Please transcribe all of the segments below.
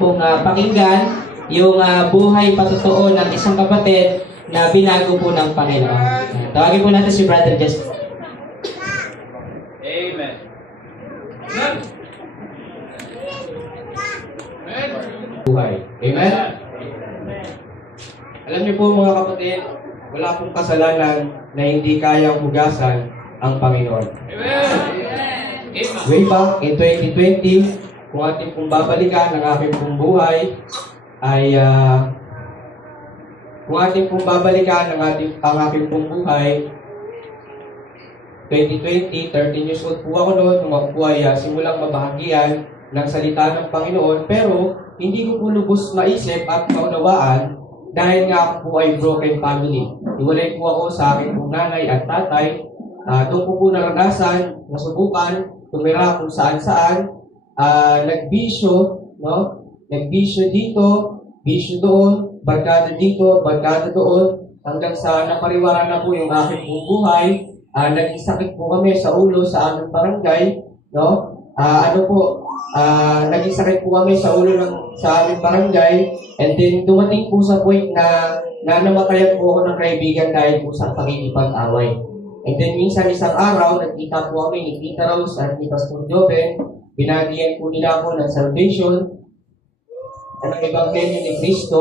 pong pakinggan yung buhay patotoo ng isang kapatid na binago po ng Panginoon. Tawagin po natin si Brother Jess. Amen. Buhay. Amen? Alam niyo po mga kapatid, wala pong kasalanan na hindi kayang hugasan ang Panginoon. Amen. Way back in 2020, kung ating pong babalikan ang aking pong buhay, ay kung ating pong babalikan ang aking pong buhay, 2020, 13 years old po ako noon, nung ako po ay simulang mabahagian ng salita ng Panginoon, pero hindi ko po lubos maisip at maunawaan dahil nga ako po ay broken family. Iwalay po ako sa aking pong nanay at tatay. Doon ko po naranasan, nasubukan, tumira kung saan-saan, nagbisyo, no? Nagbisyo dito, bisyo doon, barkada dito, barkada doon, hanggang sa napariwaran na po yung aking pong buhay. Naging sakit po kami sa ulo sa aming barangay, no? Naging sakit po kami sa ulo sa aming barangay, and then dumating po sa point na namatayan po ako ng kaibigan dahil po sa pakikipag-away. And then minsan isang araw, nagkita po kami ni Tita Rose at ni Pastor Joven, binagiyan po nila ako ng salvation, ng Ebanghelyo ni Cristo,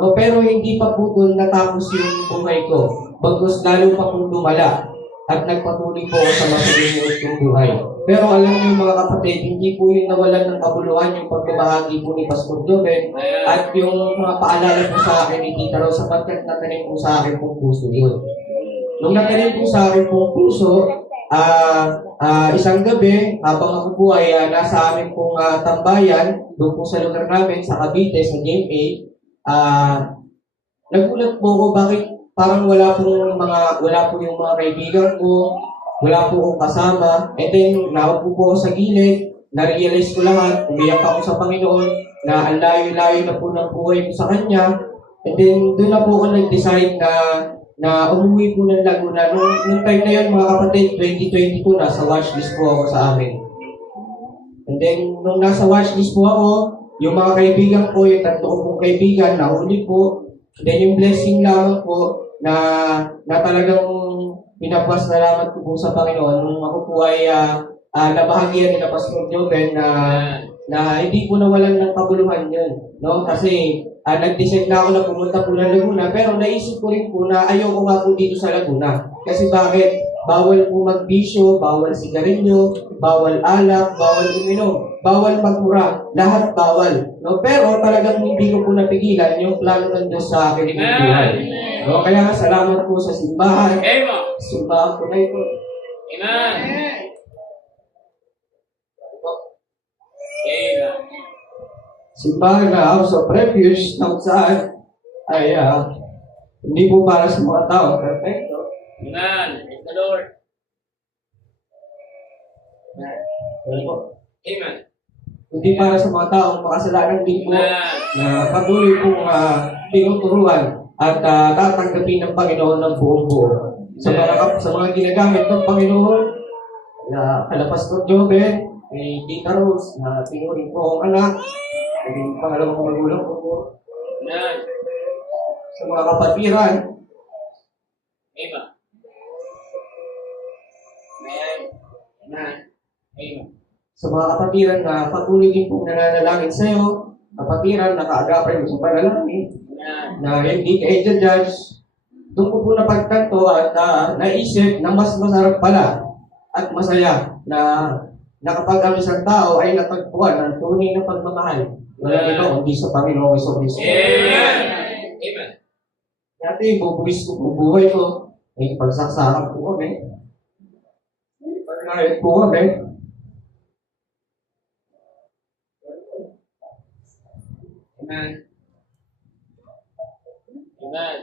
no? Pero hindi pa po doon natapos yung buhay ko, bagkus lalo pa pong lumala at nagpatuloy po ako sa masalimuot kong buhay. Pero alam niyo mga kapatid, hindi po yung nawalan ng kabuluhan yung pagbabahagi po ni Pastor Joven at yung mga paalala po sa akin ni Tita Rose sapagkat natanim po sa akin pong puso yun. Nung natanim po sa akin pong puso, isang gabi, habang ako po ay nasa amin pong tambayan, doon po sa lugar namin, sa Cavite, sa GMA, nagulat po ako bakit parang wala po yung mga kaibigan ko, wala po akong kasama. And then, naupo po ako sa gilid, na-realize ko lahat, umiyak ako sa Panginoon, na ang layo-layo na po ng buhay ko sa Kanya. And then, doon na po ako nag-decide na umuwi po ng Laguna. Nung time na yun, mga kapatid, 2022, nasa watchlist po ako sa amin. And then, nung nasa watchlist po ako, yung mga kaibigan ko, yung tatlo ko pong kaibigan, nahuli po. Then, yung blessing lamang po, na talagang pinapasalamat ko po sa Panginoon nung ako po ay nabahagian nila Pastor Joven na hindi po nawalan ng kabuluhan yun, no? Kasi nag-decide na ako na pumunta po ng Laguna, pero naisip ko rin po na ayoko nga po dito sa Laguna. Kasi bakit? Bawal po magbisyo, bawal sigarilyo, bawal alak, bawal uminom, bawal magmura, lahat bawal, no? Pero talagang hindi ko po napigilan yung plano ng Diyos sa akin ng buhay. No, kaya salamat po sa simbahan. Amen. Simbahan ko na ito. Amen. Amen. Simbahan na House of Refuge na kung saan ay hindi po para sa mga tao. Perfecto. Amen. Praise the Lord. Amen. Hindi para sa mga taong makasalanan din po na patuloy pong tinuturuan at tatanggapin ng Panginoon ng buong buo. Sa mga ginagamit ng Panginoon, kala Pastor Joven, kay Tita Rose, na tinuring po ang anak, yung pangalawang magulang ko po, Amen. sa mga kapatiran, Amen. Amen. Amen. Amen. sa mga kapatiran na patuloy din pong nananalangin sa iyo, kapatiran na kaagapay mo sa panalangin, na hindi ka i-judge, doon ko po napagtanto at naisip na mas masarap pala at masaya na kapag ang isang tao ay natagpuan ng tunay na pagmamahal. Wala ito kundi sa Panginoong Jesucristo. Amen. Amen. Dati, bubuwis ko po buhay ko. May pagsasakap po kami. May pagkahit po kami. Amen. Amen.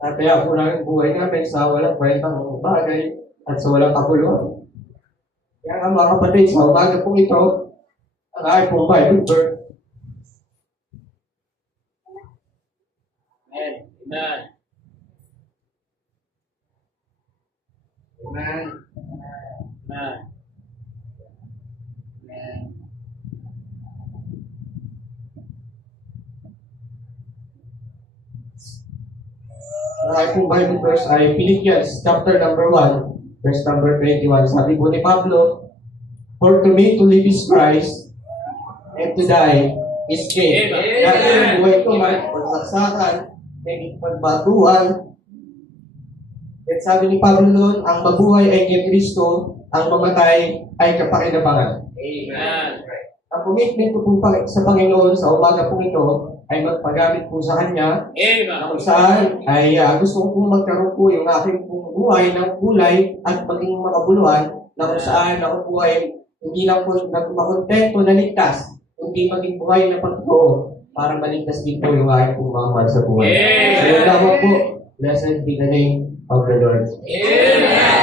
Kaya po namin buhay namin sa walang kwentang bagay at sa walang kabuluhan. Kaya nga mga kapatid, sa umaga pong ito, ang aking pong Bible verse. Amen. Amen. Amen. Amen. Amen. aking Bible verse ay Philippians chapter number 1, verse number 21. Sabi po ni Pablo, "For to me to live is Christ, and to die is gain." Amen. Dahil ang buhay ko man, pagsaksakan, may pagbatuhan. At sabi ni Pablo noon, ang mabuhay ay kay Kristo, ang mamatay ay kapakinabangan. Amen. Ang commitment ko po sa Panginoon sa umaga po ito ay magpagamit po sa Kanya Amen. na kung saan ay gusto ko pong magkaroon po yung aking pong buhay ng kulay at maging makabuluhan na kung saan ako po ay hindi lang po makontento na ligtas, kundi maging buhay na pagtotoo para maligtas din po yung aking pong mga mahal sa buhay. Amen. So yun lamang po, blessed be the name of the Lord. Amen.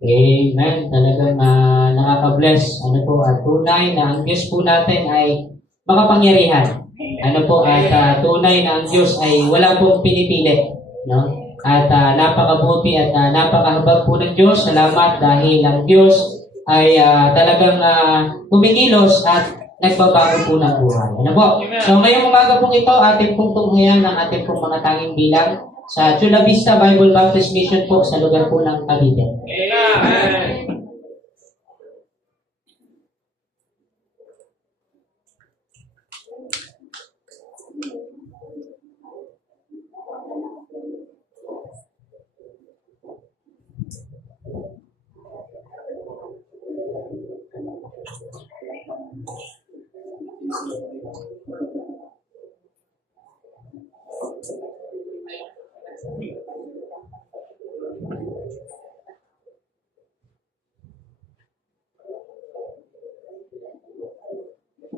Amen. Talagang nakaka-bless. Ano po, tunay na ang Diyos po natin ay makapangyarihan. Ano po, at tunay na ang Diyos ay wala pong pinipilit. No? At napakabuti at napakahabag po ng Diyos. Salamat dahil ang Diyos ay talagang kumikilos at nagbabago po ng buhay. Ano po? So ngayong umaga pong ito, ating pong tunghayan ng ating pong mga tanging bilang sa Chula Vista Bible Baptist Mission po sa lugar po ng Cavite. Amen.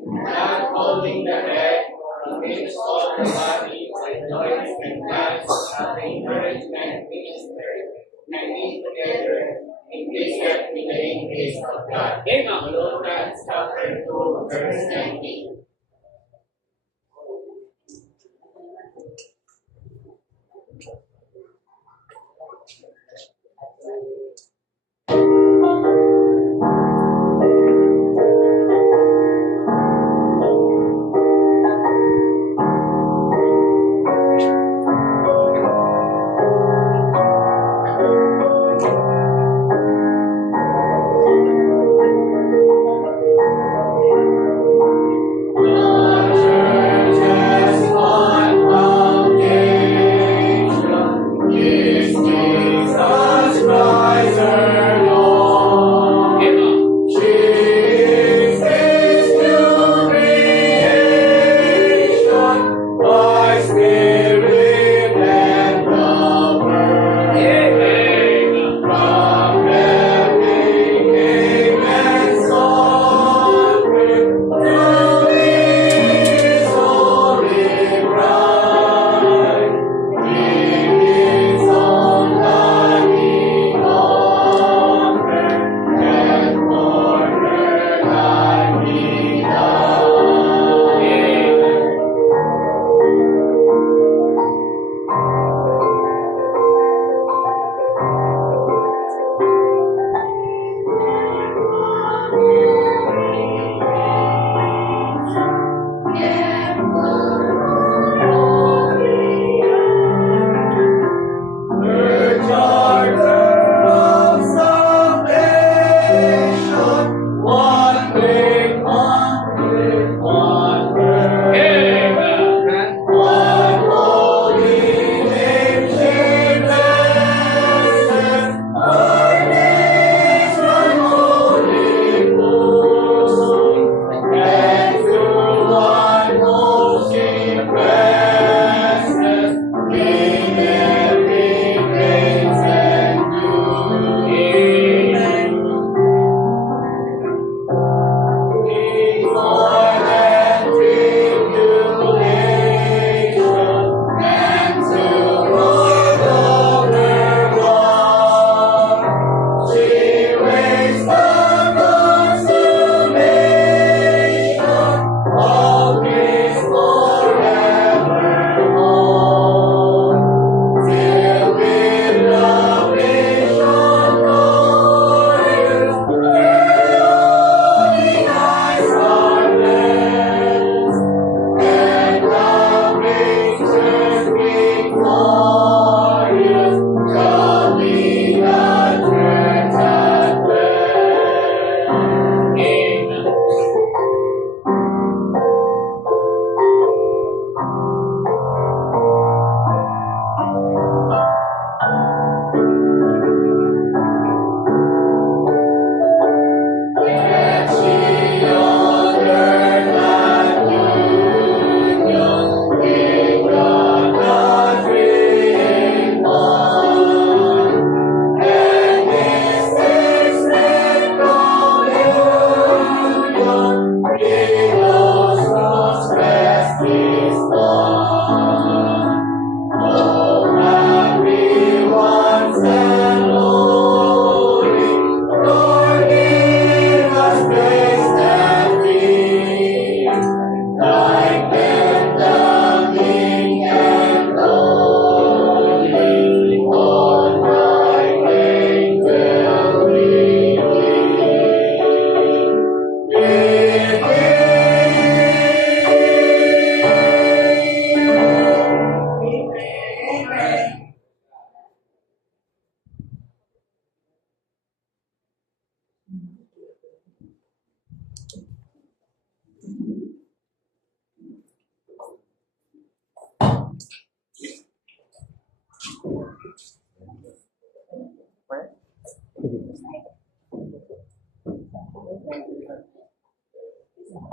Not holding the head, against all the body, by joints and bands, of encouragement, minister, and eat together, in peace that we may increase of God. Amen. Colossians chapter 2, verse 19.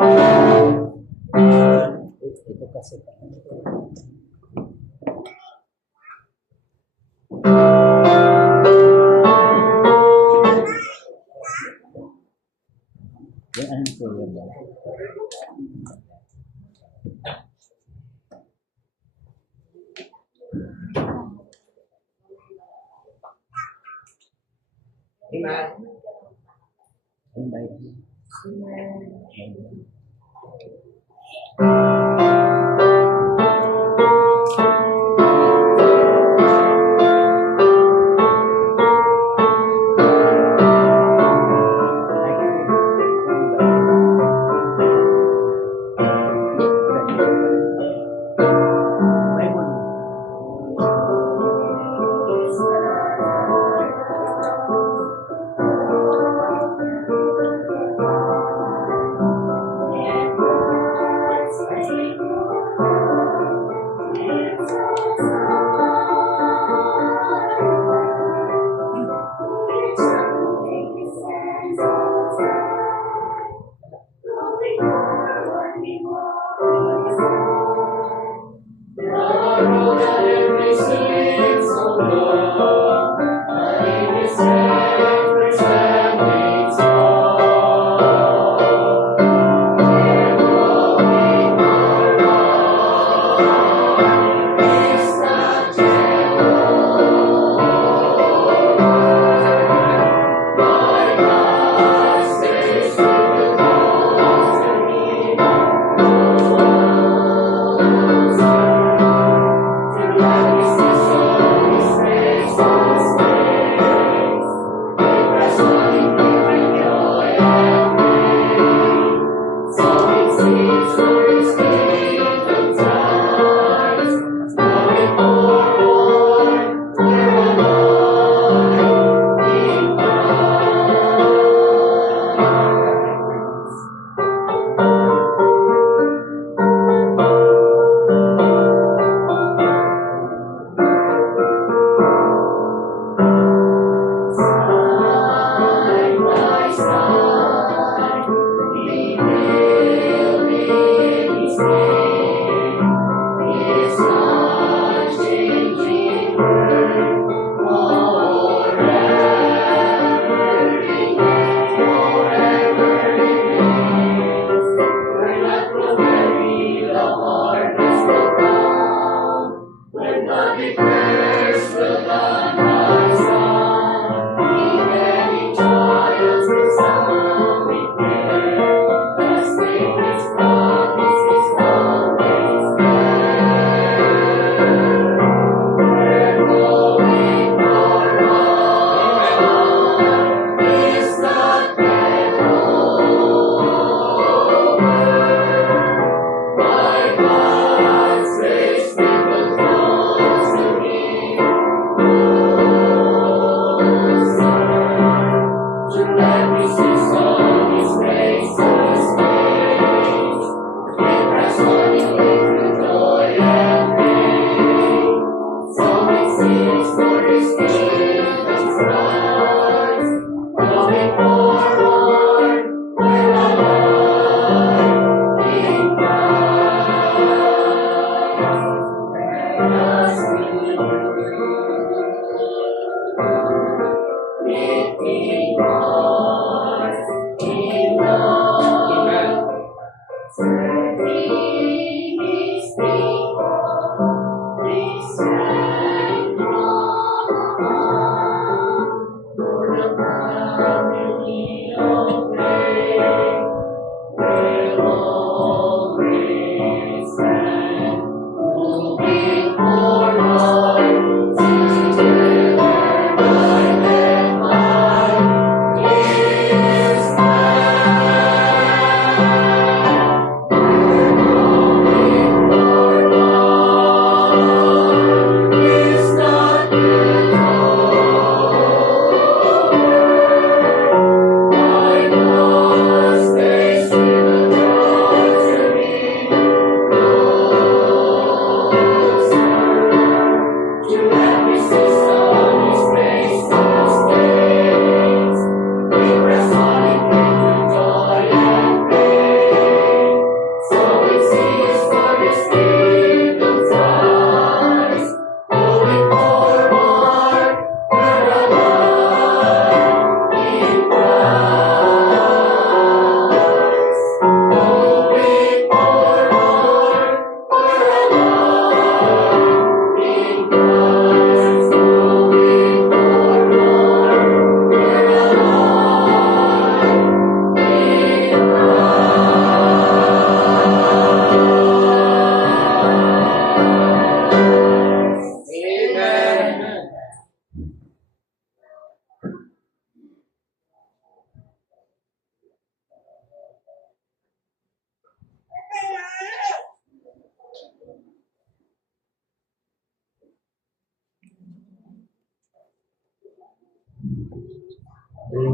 Ito kasi. Yan ang suyo ba?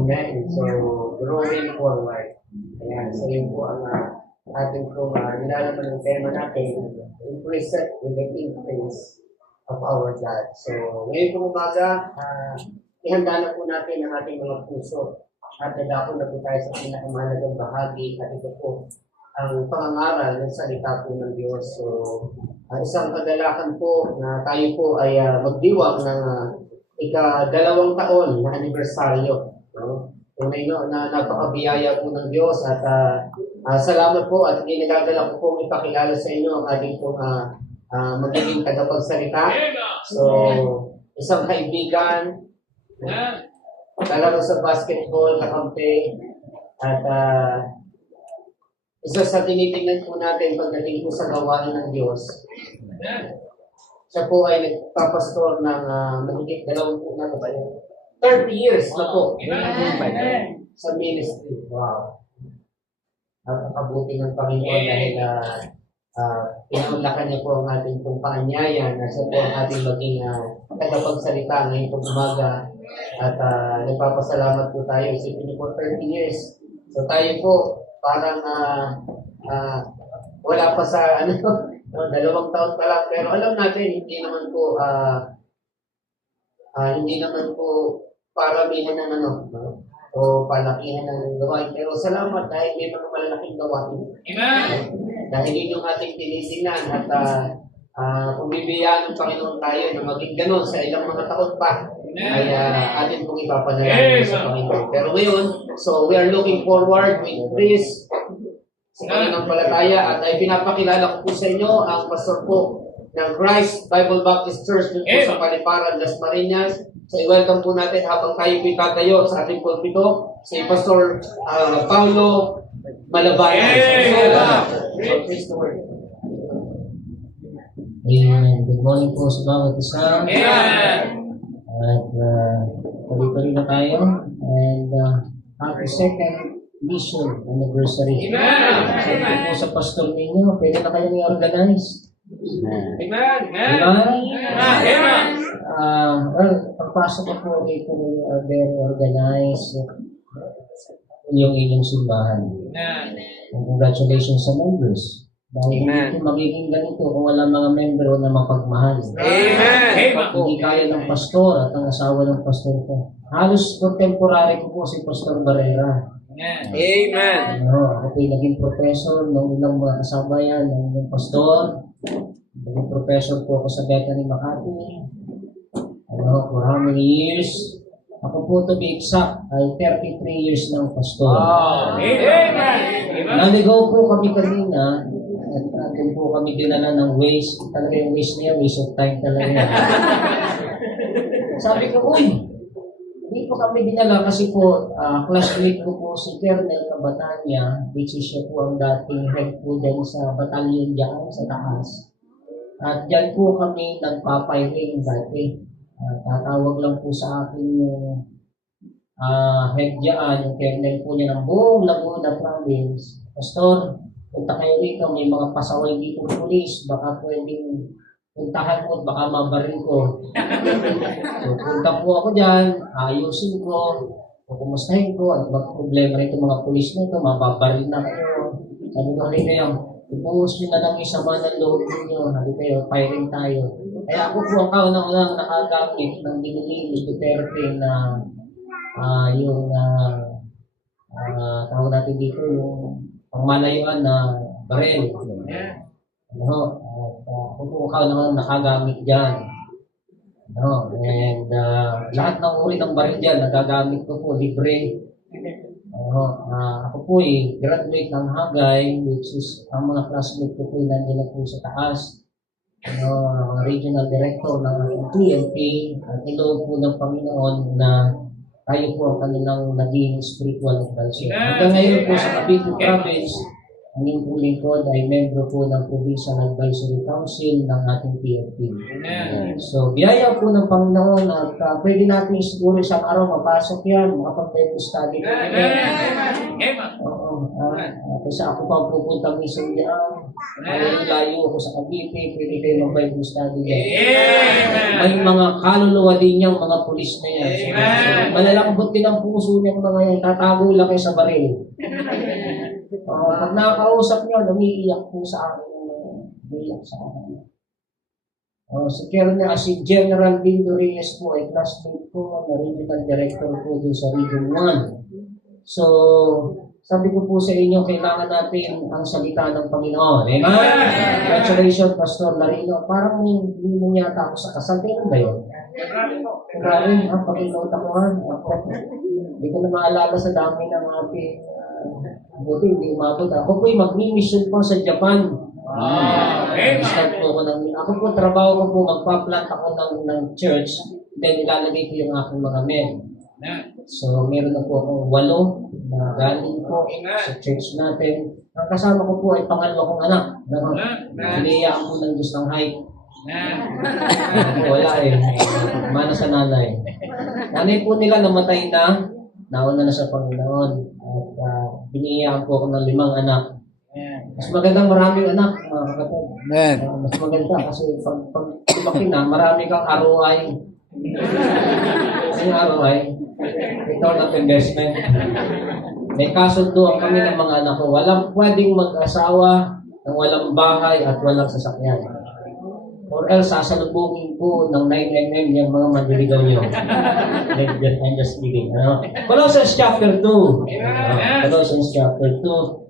Amen. So, growing forward. Ayan. So, yun po ang ating po nilalaman ng tema natin. Increase with the increase of our God. So, ngayon po umaga, ihanda na po natin ang ating mga puso. At nadako na po tayo sa pinakamahalagang bahagi. At ito po ang pangangaral ng salita po ng Diyos. So, isang kagalakan po na tayo po ay magdiwang ng ika-2 taon na anibersaryo. No? Tunay no, na napakabiyaya po ng Diyos at salamat po at hindi nagagala ko pong ipakilala sa inyo ang ating pong magiging tagapagsalita. So, isang kaibigan, talaro sa basketball, kakampi, at isa sa tinitingnan po natin pagdating po sa gawain ng Diyos. Siya po ay nagpapastor ng mahigit 30 years na po sa ministry. Wow. Napakabuti ng Panginoon dahil pinaunlakan niya po ang ating pong paanyaya na siya po ang ating maging tagapagsalita ngayon po umaga. At nagpapasalamat po tayo. Isipin niyo po 30 years. So tayo po parang wala pa sa 2 taon pa lang. Pero alam natin, hindi naman po paramihan ng o palakihan ng gawain. Pero salamat dahil may mga malalaking gawain. Amen! Dahil yun yung ating tinitingnan at kung bibiyaan ng Panginoon tayo na maging ganun sa ilang mga taon pa, ay atin pong ipapanalangin sa Panginoon. Pero ngayon, so we are looking forward to increase sa pananampalataya at ay pinapakilala ko po sa inyo ang pastor po ng Christ Bible Baptist Church dito po sa Paliparan, Las Marinas. So i-welcome po natin habang tayo pitatayo sa ating pulpito si Pastor Paulo Malabayan. So please the word. Amen. Good morning po sa bawat isa. At tuloy-tuloy na tayo. And happy second mission anniversary. Sabi po sa pastor ninyo, pwede na kayong i-organize. Amen. Well, pagpasok ko po dito, very organized yung inyong simbahan. And congratulations sa members. Dahil hindi magiging ganito kung wala mga membro na mapagmahal. Hindi kaya ng pastor at ang asawa ng pastor ko. Halos contemporary ko po si Pastor Barrera. Ako po naging professor ng ilang mga kasabayan ng inyong pastor. Naging professor po ako sa Bethany Makati. For how many years? Ako po to be exact ay 33 years ng pastor. Naligaw po kami kanina at doon po kami dinala ng waste. Talaga yung waste niya, waste of time talaga. Sabi ko, hindi po kami dinala kasi po classmate ko po si Colonel Cabatanya, which is siya po ang dating head po dyan sa batalyon dyan sa taas. At dyan po kami nagpapahiring dati. Tatawag lang po sa akin yung head dyan, yung colonel po niya ng buong Laguna Province. Pastor, punta kayo dito, may mga pasaway dito ng police, baka pwedeng puntahan mo at baka mabaril ko. So, punta po ako dyan, ayusin ko, kumustahin ko, ano ba problema nito mga police nito, mababaril na kayo. Sabi ko, halika kayo, ibuhos nyo na lang yung sama ng loob ninyo, halika kayo, firing tayo. Kaya ako po ang kaunang-unang nakagamit ng binili ni Duterte na yung tawag natin dito, yung pangmalayuan na baril. Ako po ang kaunang nakagamit dyan. And lahat ng uri ng baril dyan, nagagamit ko po, libre. Ako po graduate ng Hagay, which is ang mga classmate ko po nandiyan po sa taas. Regional Director ng PNP at niloob po ng Panginoon na tayo po ang kanilang naging spiritual advisor. Hanggang ngayon po sa Cavite Province, ang inyong lingkod ay membro po ng Provincial Advisory Council ng ating PNP. So, biyaya po ng Panginoon at pwede natin siguro isang araw mapasok yan, makapag-Bible study. Kasi ako pa pupunta minsan diyan. Layo ako sa Cavite, pwede kayo mag-Bible study yan. May mga kaluluwa din niyang mga pulis na yan. So, malalambot din ang puso niyang mga yan. Tatago lang kayo sa baril. Pag nakakausap niyo, umiiyak po sa akin. Umiiyak sa akin. Si General Bindo Reyes po ay classmate ko, na regional director po dun sa Region 1. So, sabi ko po sa inyo, kailangan natin ang salita ng Panginoon. Amen? Congratulations, Pastor Larino. Parang hindi mo yata ako sa kasal. Kailan ba yun? Grabe, pakinote ako ha. Hindi ko na maalala sa dami ng ating buti, hindi umabot. Ako po'y mag-mission po sa Japan. Start po ako po, trabaho ko po, magpa-plant ako ng church, then ilalagay ko yung aking mga men. So, meron na po akong 8 na galing po sa church natin. Ang kasama ko po ay pangalawa kong anak. Hinihiyaan po ng Diyos ng height. Wala eh. Mana sa nanay. Nanay po nila namatay na, nauna na sa Panginoon. At hinihiyaan po ako ng 5 anak. Mas magandang maraming anak, mga kapatid. Mas maganda kasi pag lumaki na, marami kang ROI. Ano yung ROI? Return of investment. May kasunduan kami ng mga anak ko. Walang pwedeng mag-asawa ng walang bahay at walang sasakyan. Or else, sasalubungin ko ng 9mm yung mga mandiligaw nyo. I'm just kidding. Colossians chapter 2. Colossians chapter 2.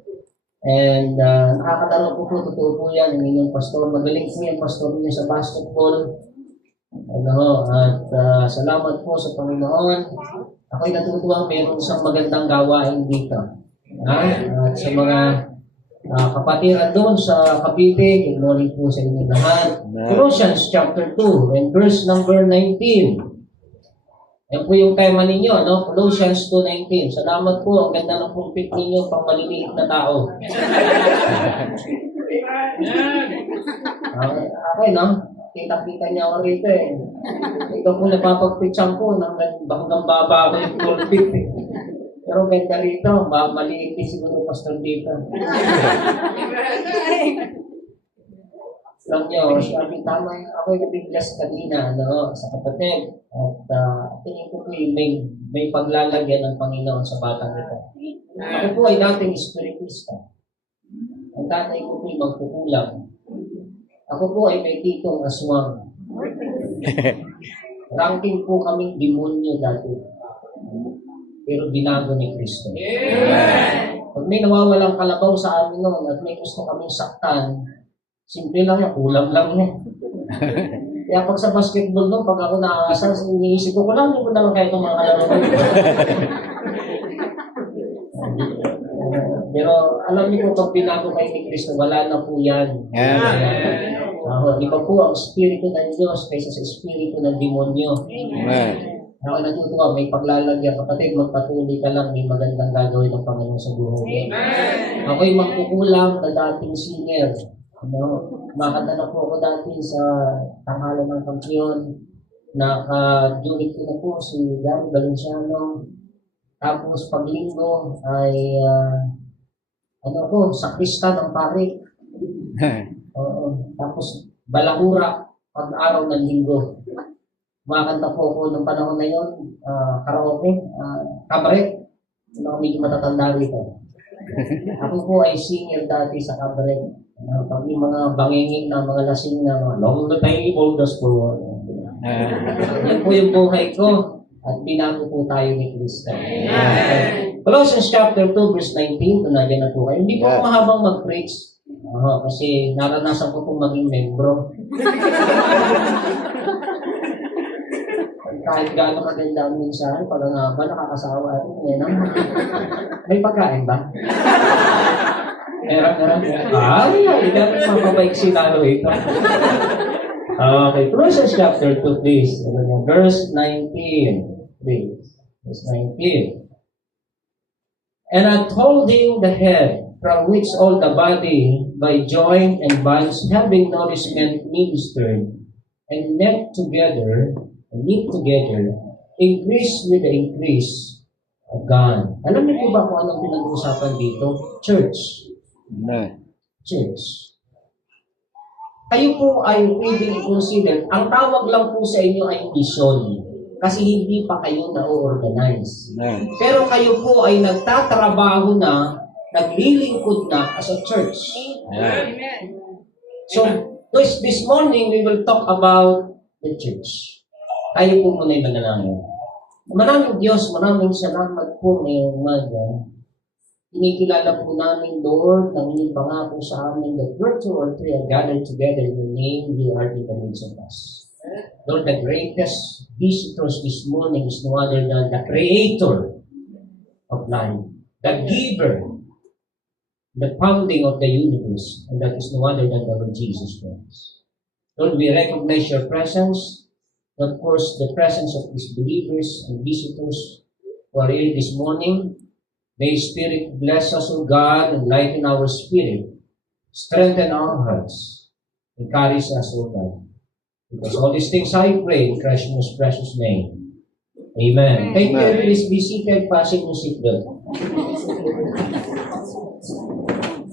And nakakalaro po, totoo po yan, ang inyong pastor. Magaling po yung pastor niyo sa basketball. At salamat po sa Panginoon. Ako'y natutuwang meron isang magandang gawain dito. At sa mga kapatiran doon sa Cavite, good morning po sa inyong lahat. Colossians chapter 2 and verse number 19. Yan po yung tema ninyo, no? Colossians 2:19. Salamat po. Ang ganda ng pulpit ninyo pang maliliit na tao. Okay, no? Kita-kita niya ako rito eh. Ikaw po napapagpitsan ko hanggang baba ako yung pulpit eh. Pero ganda rito. Maliit din siguro pastor dito. Alam niyo, sabi tama yung ako yung nabiglas kanina sa kapatid. At tingin ko po may paglalagyan ng Panginoon sa batang ito. Ako po ay dating espiritista. Ang tatay ko po ay magkukulang. Ako po ay may titong aswang. Ranking po kaming demonyo dati. Pero binago ni Kristo. Pag may nawawalang kalabaw sa amin noon at may gusto kaming saktan, simple lang yan, kulang lang yan. Kaya pag sa basketball no, pag ako nakaasal, iniisip ko lang kayo itong mga kalaro. Pero alam niyo po, pag binago kayo ni Kristo, wala na po yan. Iba po ang Espiritu ng Diyos kaysa sa Espiritu ng demonyo. Ako natutuwa, may paglalagyan. Kapatid, magpatuloy ka lang, may magandang gagawin ng Panginoon sa buhay mo. Ako'y magkukulang na dating singer. Makanta na po ako dati sa tanghalan ng kampiyon. Naka-duet ko na po si Gary Valenciano. Tapos paglinggo ay sakrista ng parik. Tapos balahura pag-araw ng linggo. Makanta po ako ng panahon na yun, karaoke, cabaret. Medyo matatanda rito. Ako po ay singer dati sa cabaret. Pag yung mga bangingin na mga lasing na mga long the table, das po. Yan po yung buhay ko at binago po tayo ni Kristo. Colossians chapter 2 verse 19, kung nandiyan na po kayo. Hindi po mahabang mag-preach kasi naranasan ko pong maging membro. Kahit gaano maganda ang mensahe, pag nga ba nakakasawa rin. May pagkain ba? Meron. Hindi natin mapapaiksi lalo ito. Okay, Colossians chapter 2, please. Verse 19. Please. Verse 19. And upholding the head, from which all the body, by joint and bands, having nourishment ministered, and knit together, increase with the increase of God. Alam niyo po ba kung anong pinag-uusapan dito? Church. Church. Kayo po ay pwedeng i-consider, ang tawag lang po sa inyo ay mission. Kasi hindi pa kayo na-organize. Pero kayo po ay nagtatrabaho na, naglilingkod na as a church. So, this morning, we will talk about the church. Tayo po muna yung manalangin. Maraming Diyos, maraming salamat po ngayong umaga. Kinikilala po namin, Lord, ng inyong pangako sa amin that where two or three are gathered together in your name, you are in the midst of us. Lord, the greatest visitors this morning is no other than the Creator of life, the Giver, the founding of the universe, and that is no other than the Lord Jesus Christ. Lord, we recognize your presence, and of course, the presence of these believers and visitors who are here this morning. May Spirit bless us, O God, enlighten our spirit, strengthen our hearts, encourage us, O God. Because all these things I pray in Christ's most precious name. Amen. Thank you. Please be seated. Passing yung seatbelt.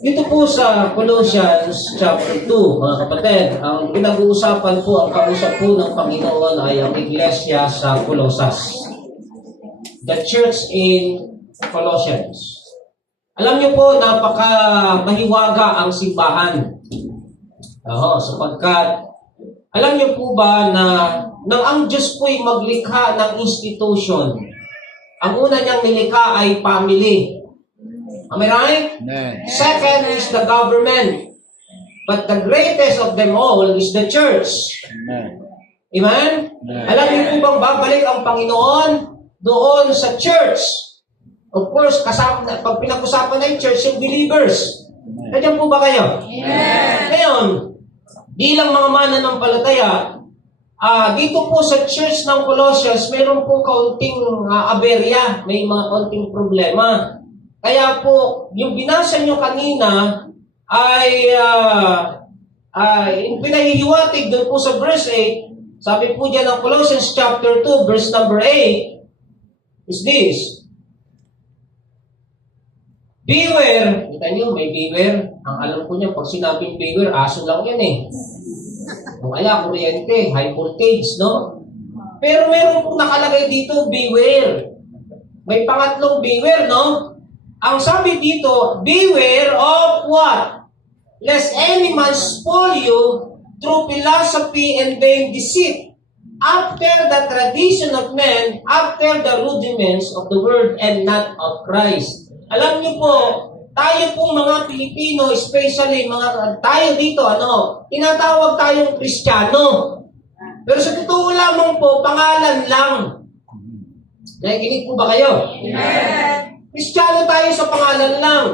Dito po sa Colossians chapter 2, mga kapatid, ang pinag-uusapan po, ang kausap po ng Panginoon ay ang iglesia sa Colosas. The church in Colossians. Alam niyo po, napaka-mahiwaga ang simbahan. Sapagkat, alam niyo po ba na nang ang Diyos po'y maglikha ng institution, ang una niyang nilikha ay family. Am I right? Second is the government. But the greatest of them all is the church. Amen? Alam niyo po bang babalik ang Panginoon doon sa church? Of course, pag pinag-usapan na yung church, yung believers. Nandiyan po ba kayo? Ngayon, bilang mga mananampalataya, dito po sa church ng Colossians, mayroon po kaunting aberya, may mga kaunting problema. Kaya po, yung binasa nyo kanina ay pinahihiwatig doon po sa verse 8. Sabi po dyan ng Colossians chapter 2, verse number 8, is this. Beware. Kita nyo, may beware. Ang alam ko niya, pag sinabing beware, aso lang yan eh. O kaya, kuryente, high voltage, no? Pero meron pong nakalagay dito, beware. May pangatlong beware, no? Ang sabi dito, beware of what? Lest any man spoil you through philosophy and vain deceit, after the tradition of men, after the rudiments of the word, and not of Christ. Alam niyo po, tayo pong mga Pilipino, especially tayo dito, tinatawag tayong Kristiyano. Pero sa totoo lamang po, pangalan lang. Nakikinig po ba kayo? Kristiyano tayo sa pangalan lang.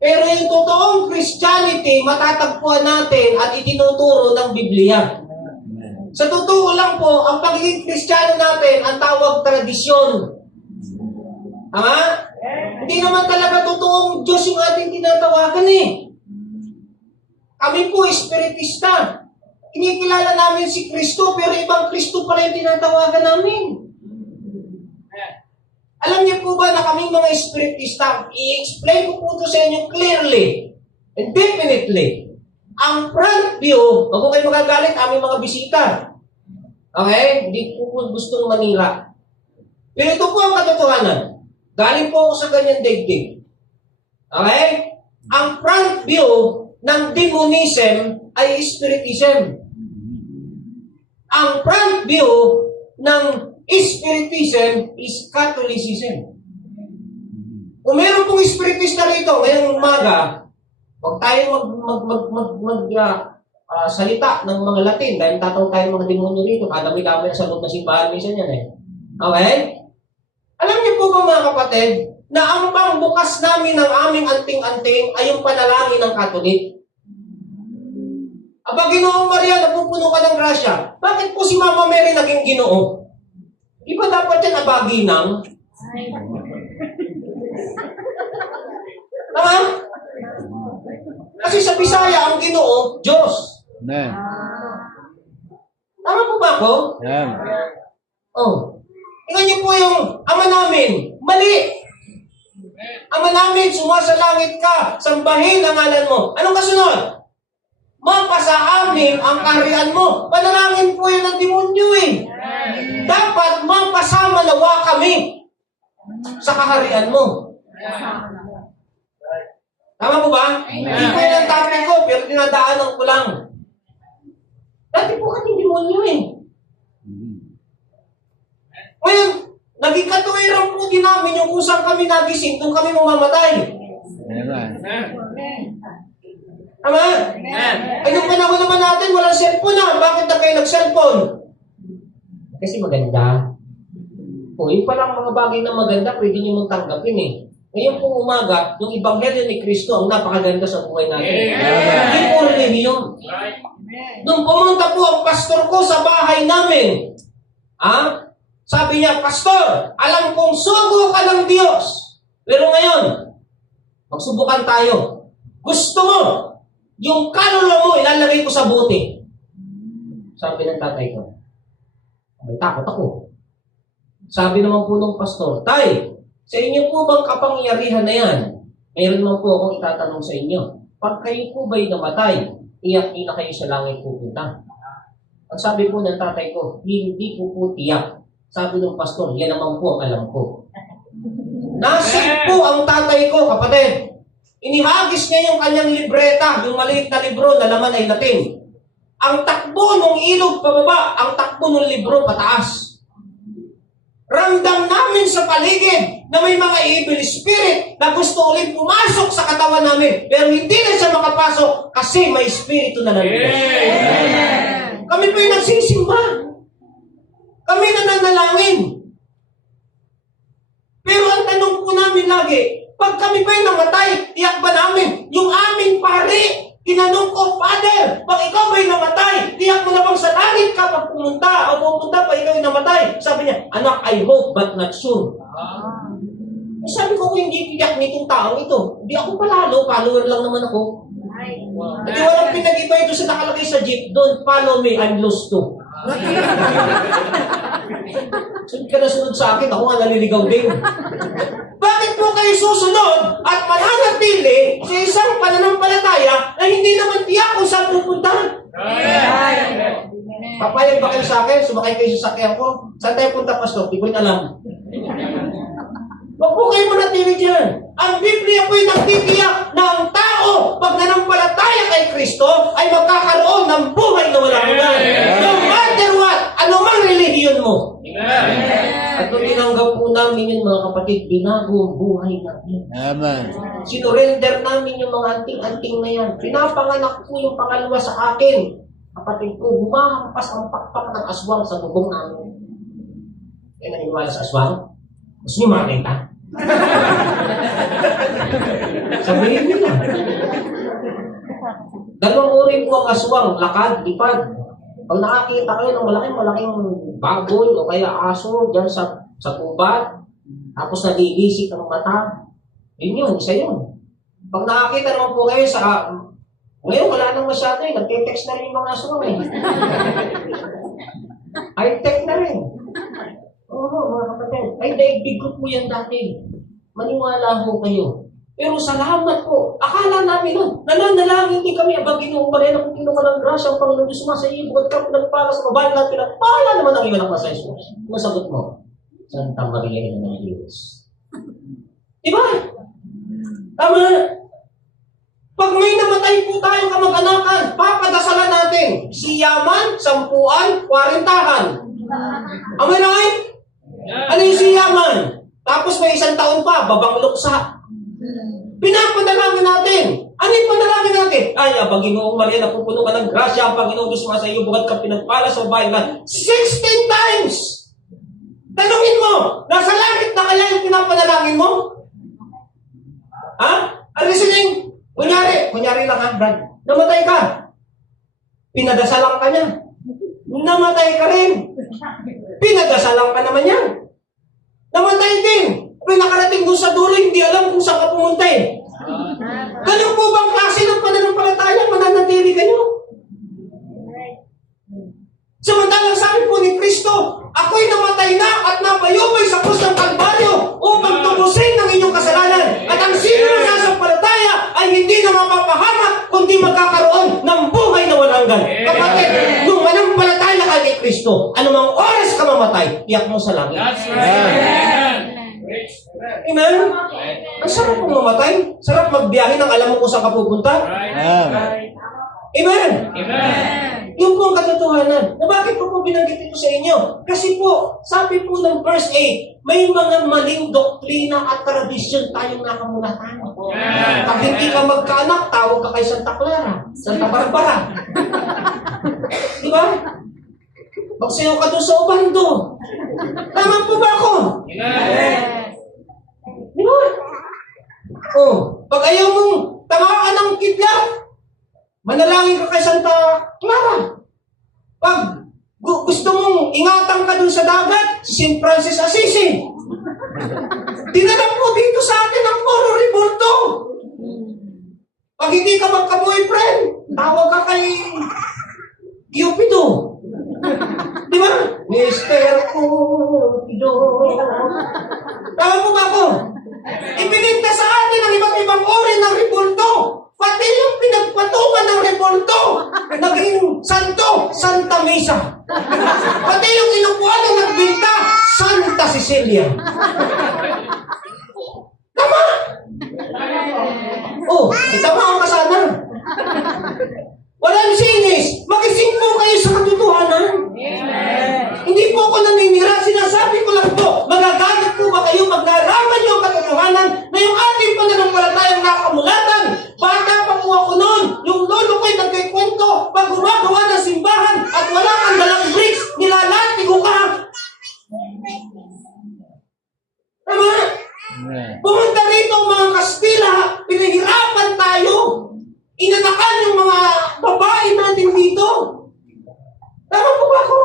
Pero yung totoong Christianity, matatagpuan natin at itinuturo ng Biblia. Sa totoo lang po, ang pagiging Kristiyano natin, ang tawag tradisyon. Hindi naman talaga totoong Diyos yung ating tinatawagan eh. Kami po, espiritista. Kinikilala namin si Kristo, pero ibang Kristo pala yung tinatawagan namin. Alam niyo po ba na kaming mga espiritista, i-explain ko po ito sa inyo clearly and definitely. Ang front view, wag ko kayo magagalit, aming mga bisita. Okay? Hindi po gustong manira. Pero ito po ang katotohanan. Galing po ako sa ganyan daigdig. Okay? Ang front view ng demonism ay spiritism. Ang front view ng spiritism is Catholicism. Kung meron pong spiritista rito ngayong umaga, huwag tayong salita ng mga Latin dahil tataw tayong mga demonyo rito. Kadami-dami na sa loob na simbahan minsan yan eh. Okay? Alam niyo po ba mga kapatid, na ang pangbukas namin ng aming anting-anting ay yung panalangin ng Katolik? Aba, Ginoong Maria, napupuno ka ng grasya. Bakit po si Mama Mary naging Ginoo? Di ba dapat yan abaginang? Tama? Kasi sa Bisaya, ang Ginoo, Diyos. Tama po ba ako? Oh. Tingnan niyo po yung ama namin. Mali. Ama namin, sumasalangit ka, sambahin ang ngalan mo. Anong kasunod? Mapasa amin ang kaharian mo. Panalangin po yun ng demonyo eh. Dapat mapasama nawa kami sa kaharian mo. Tama po ba? Hindi po yun ang topic ko, pero dinadaanan ko lang. Dati po kami demonyo eh. Ngayon, naging katuwiran po din namin yung kung saan kami nagising, kung kami mamamatay. Tama? Ay, nung panahon naman natin, walang cellphone na. Bakit na kayo nag-cellphone? Kasi maganda. O, yun palang mga bagay na maganda, pwede niyo mong tanggapin eh. Ngayon pong umaga, yung Ebanghelyo ni Kristo ang napakaganda sa buhay natin. Hindi po relihiyon. Nung pumunta po ang pastor ko sa bahay namin, sabi niya, Pastor, alam kong sugo ka ng Diyos. Pero ngayon, magsubukan tayo. Gusto mo, yung kaluluwa mo, ilalagay ko sa bote. Sabi ng tatay ko, may takot ako. Sabi naman po ng pastor, Tay, sa inyo po bang kapangyarihan na yan? Mayroon naman po akong itatanong sa inyo. Pag kayo po ba'y namatay, iyak na kayo sa langit pupunta. Ang sabi po ng tatay ko, hindi po tiyak. Sabi ng pastor, yan naman po ang alam ko. Nasib po ang tatay ko, kapatid. Inihagis niya yung kanyang libreta, yung maliit na libro na laman ay Latin. Ang takbo ng ilog pababa, ang takbo ng libro pataas. Ramdam namin sa paligid na may mga evil spirit na gusto ulit pumasok sa katawan namin. Pero hindi na siya makapasok kasi may espiritu na nandito. Kami po yung nagsisimba. Kami nananalangin. Pero ang tanong po namin lagi, pag kami ba'y namatay, tiyak ba namin? Yung aming pare, tinanong ko, Father, pag ikaw ba'y namatay, tiyak mo na bang sa langit ka pag pumunta o pupunta pa ikaw yung namatay? Sabi niya, anak, I hope but not sure. Sabi ko, kung hindi tiyak nitong taong ito, hindi ako palalo, follower lang naman ako. Hindi walang pinag-iba ito sa nakalagay sa jeep, don't follow me, I'm lost too. Sunod ka na sunod sa akin, ako nga naliligaw din. Bakit po kayo susunod at mananatili sa isang pananampalataya na hindi naman tiyak kung saan pupuntahan? Papayag ba kayo sa akin? Sumakay kayo sa sakyan ko? Saan tayo punta, Pastor? Di ko rin alam. Huwag po kayo manatili dyan. Ang Biblia po'y nagtitiyak na ang tao, pag nanampalataya kay Kristo, ay magkakaroon ng buhay na walang hanggan. No matter what, anumang relihiyon mo. At kung tinanggap po namin yun, mga kapatid, binago ang buhay natin. Amen. Sinurrender namin yung mga anting-anting na yan. Pinapanganak po yung pangalawa sa akin. Kapatid ko, humahampas ang pakpak ng aswang sa bubong namin. Kaya naniniwala sa aswang? Gusto niyo makakita? Sabihin nila. Dalawang uri po ang aswang, lakad, lipad. Pag nakakita kayo ng malaking baboy o kaya aso dyan sa kubat, tapos nalilisik ang mata, yun, isa yun. Pag nakakita naman po kayo sa... ngayon, wala nang masyado eh. Nagte-text na rin yung mga aswang eh. High-tech na rin. Oo, mga kapatid. Ay, daigdig ko po yan dati. Maniwala ho kayo. Pero salamat po. Akala namin nun, nananalangin din kami, abang ginuumarin ang kung ng grasya, ang Panginoon Diyos sumasayib, at kami nagpala sa babae natin, pinagpala naman ang iwan ng masayos. Masagot mo, Santa Maria ina ng Diyos. Diba? Tama. Pag may namatay po tayong kamag-anakan, papadasalan natin. Siyaman, 10, 40. Am I right? Ano yung siyaman? Tapos may 1 taon pa, babang luksa. Pinapadalangin natin. Ano yung padalangin natin? Ay, Panginoong Maria, napupuno ka ng grasya, ang Panginoong Diyos sa iyo, bukat ka pinagpala sa bahay na 16 times! Tanungin mo, nasa langit na kaya yung pinapadalangin mo? Ha? Ang listening? Kunyari lang ha, Brad. Namatay ka. Pinadasalan ka niya. Namatay ka rin. Pinadasalan ka naman yan. Namatay din. May nakarating doon sa dulo, hindi alam kung saan ka pumunta eh. Ganun po bang klase ng pananampalataya mananatili kayo? Samantalang sabi po ni Kristo, ako'y namatay na at napayubay sa krus ng Kalbaryo upang tubusin ng inyong kasalanan. Kristo, anumang oras ka mamatay, tiyak mo sa langit. That's right. Amen? Ang sarap kong mamatay. Sarap magbiyahe nang alam mo kung saan ka pupunta. Amen? Yung po ang katotohanan. Na bakit ko po binanggit ito sa inyo? Kasi po, sabi po ng verse 8, may mga maling doktrina at tradisyon tayong nakamulatan. Pag hindi ka magkaanak, tawag ka kay Santa Clara, Santa Barbara. Di ba? Magsayaw ka doon sa ubando. Tama po ba ako? Di ba? Oh, pag ayaw mong tamaan ng kidlat, manalangin ka kay Santa Clara. Pag gusto mong ingatan ka dun sa dagat, si St. Francis Assisi. Dinala po dito sa atin ang puro revolto. Pag hindi ka magka-boyfriend, tawag ka kay Cupido. Di ba? Mr. Cupido. Tama po ba ako? Ipinigta sa atin ang iba't ibang uri ng revolto. Pati yung pinagpatungan ng revolto, naging santo, Santa Misa. Pati yung inupuan ng nagbinta, Santa Cecilia. Tama! Oh, tama ang kasana. Walang sinis. Magising po kayo sa katotohanan. Hindi po ako naninira. Sinasabi ko lang po, magagamit po ba kayo pag nalaman niyo ang katotohanan na yung ating pananampalatayang nakamulatan? Bata pa po ako noon. Yung lolo ko'y nagkikwento pag gumagawa ng simbahan at wala kang dalang bricks, nilalatigo ka. Tama? Pumunta rito ang mga Kastila, pinahirapan tayo. Inanakan yung mga babae natin dito. Tama po ba ako?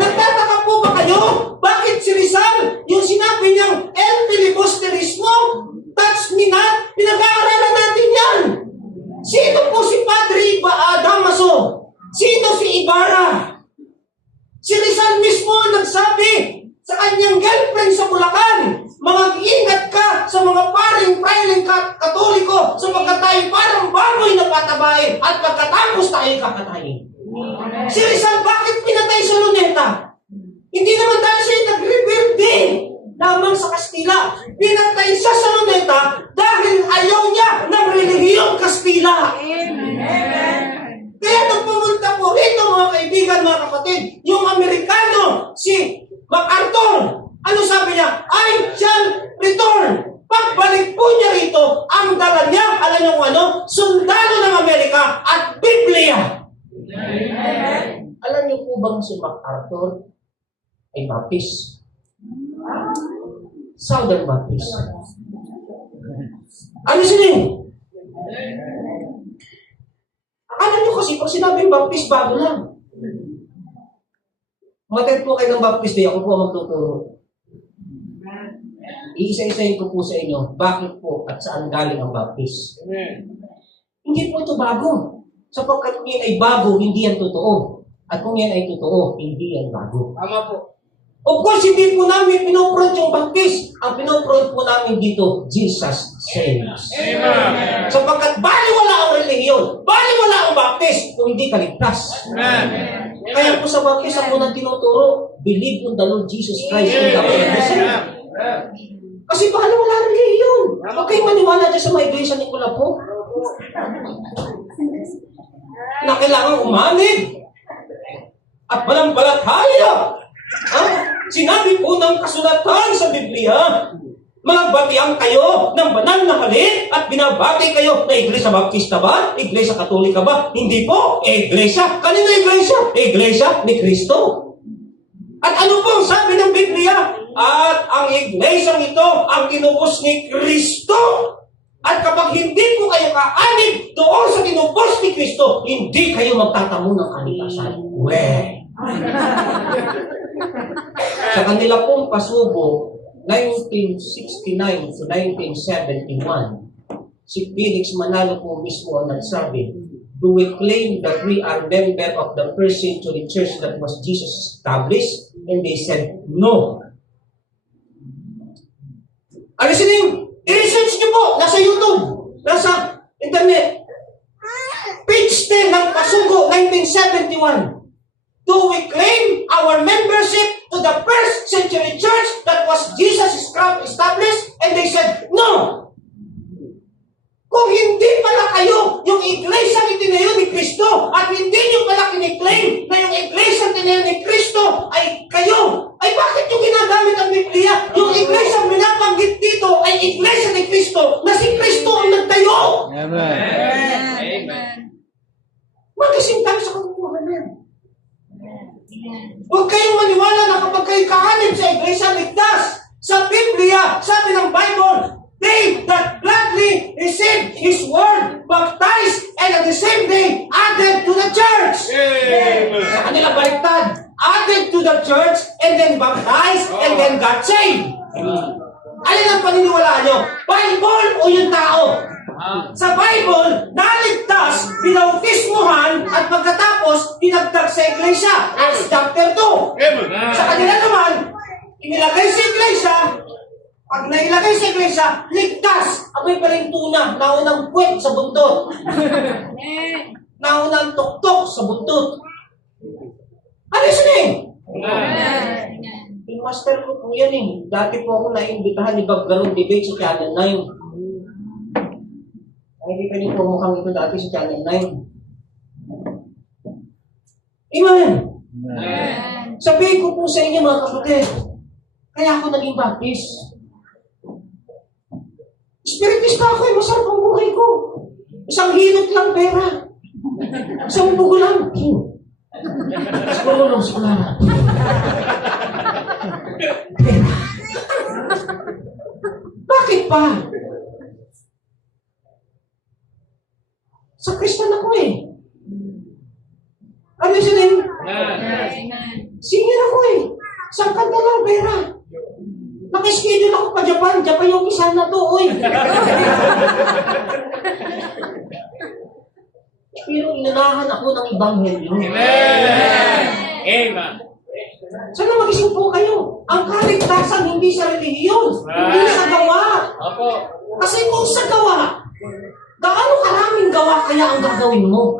Nagtataka po ba kayo? Bakit si Rizal, yung sinabi niyang el filibusterismo, touch me not, pinag-aaralan natin yan. Sino po si Padre Damaso? Sino si Ibarra? Si Rizal mismo nagsabi sa kanyang girlfriend sa Bulacan, mag-ingat ka sa mga paring prailing katoliko sapagkat tayo parang baboy na patabain at pagkatapos tayo kakatayin. Si Rizal, bakit pinatay sa Luneta? Hindi naman dahil siya nag-rebelde lamang sa Kastila. Pinatay siya sa Luneta dahil ayaw niya ng relihiyong Kastila. Kaya nung pumunta po rito mga kaibigan, mga kapatid, yung Amerikano, si MacArthur, ano sabi niya? I shall return. Pagbalik po niya rito, ang dala niya, alam niyo kung ano? Sundalo ng Amerika at Biblia. Alam niyo po bang si MacArthur ay Baptist? Southern Baptist. Ano sinin? Akala niyo kasi pag sinabing Baptist, bago lang. Matid po kayo ng Baptist Day, ako po ang magtuturo. Iisa-isahin ko po sa inyo, bakit po at saan galing ang Baptist. Hindi po ito bago. Sapagkat kung yan ay bago, hindi yan totoo. At kung yan ay totoo, hindi yan bago. Tama po. Of course, hindi po namin pinopromote yung Baptist. Ang pinopromote po namin dito, Jesus saves. Amen. Sapagkat baliwala ang relihiyon, baliwala ang Baptist kung hindi ka ligtas. Amen. Kaya po sa Baptist, ang unang tinuturo, believe on the Lord Jesus Christ in the baptism. Kasi baliwala ang relihiyon. Huwag kayong maniwala dyan sa mga iglesia ni Kulapo. Na kailangan umanig at balampalataya. Sinabi po ng kasulatan sa Biblia, magbatiang kayo ng banal na halik at binabati kayo na Iglesia Baptista ba? Iglesia Katolika ba? Hindi po. Iglesia. Kanina Iglesia? Iglesia ni Kristo. At ano po ang sabi ng Biblia? At ang Iglesia ito ang kinubos ni Kristo. At kapag hindi po kayo kaanig doon sa kinubos ni Kristo, hindi kayo magtatamo ng kalikasan. Sa kanila pong pasubo, 1969 to 1971, si Felix Manalo po mismo ang nagsabi, do we claim that we are member of the first century church that was Jesus established? And they said, no. Alisin, i-research niyo po, nasa YouTube, nasa internet. Page 10 ng Pasugo, 1971. Do we claim membership to the first century church that was Jesus established? And they said, no! Kung hindi pala kayo yung iglesia itinayo ni Kristo at hindi nyo pala kiniklaim na yung iglesia itinayo ni Kristo ay kayo, ay bakit yung ginagamit ang Biblia? Yung iglesia binabanggit dito ay iglesia ni Kristo na si Kristo ang nagtayo. Amen. Mag-ising tayo sa katotohanan. Huwag kayong maniwala na kapag kayo kaanib sa iglesia, ligtas. Sa Biblia, sabi ng Bible, they that gladly received His word, baptized, and at the same day, added to the church. Amen. Sa kanila baliktad, added to the church, and then baptized, and then got saved. Alin ang paniniwalaan nyo? Bible o yung tao? Sa Bible, naligtas, binautismuhan, at pagkatapos, dinagdag sa iglesia. Acts chapter 2. Amen. Sa kanila naman, inilagay sa iglesia. Pag nailagay sa iglesia, ligtas. Ako'y pa rin tuna. Naunang puwet sa buntot. Naunang tuktok sa buntot. Ano yun eh? Yung master ko po yan eh. Dati po ako naimbitahan ni Bob Garong debate sa Channel 9. Ay, hindi pa rin po mukhang ito dati sa Channel 9. Amen. Sabihin ko po sa inyo mga kapatid, kaya ako naging Baptist. Spiritista ako eh, masarap ang buhay ko. Isang hilot lang pera. Isang bugo lang. Siguro siguro. Bakit pa? Sa Kristan ako eh. Ano sinin? Singer ako eh. Isang kanta lang pera. Naka-schedule ako pa Japan. Japan yung isa na to, oy. Pero inanahan ako ng Ebanghelyo. Amen. Sana magising po kayo. Ang kaligtasan hindi sa relihiyon. Hindi sa gawa. Opo. Kasi kung sa gawa, gaano karaming gawa kaya ang gagawin mo?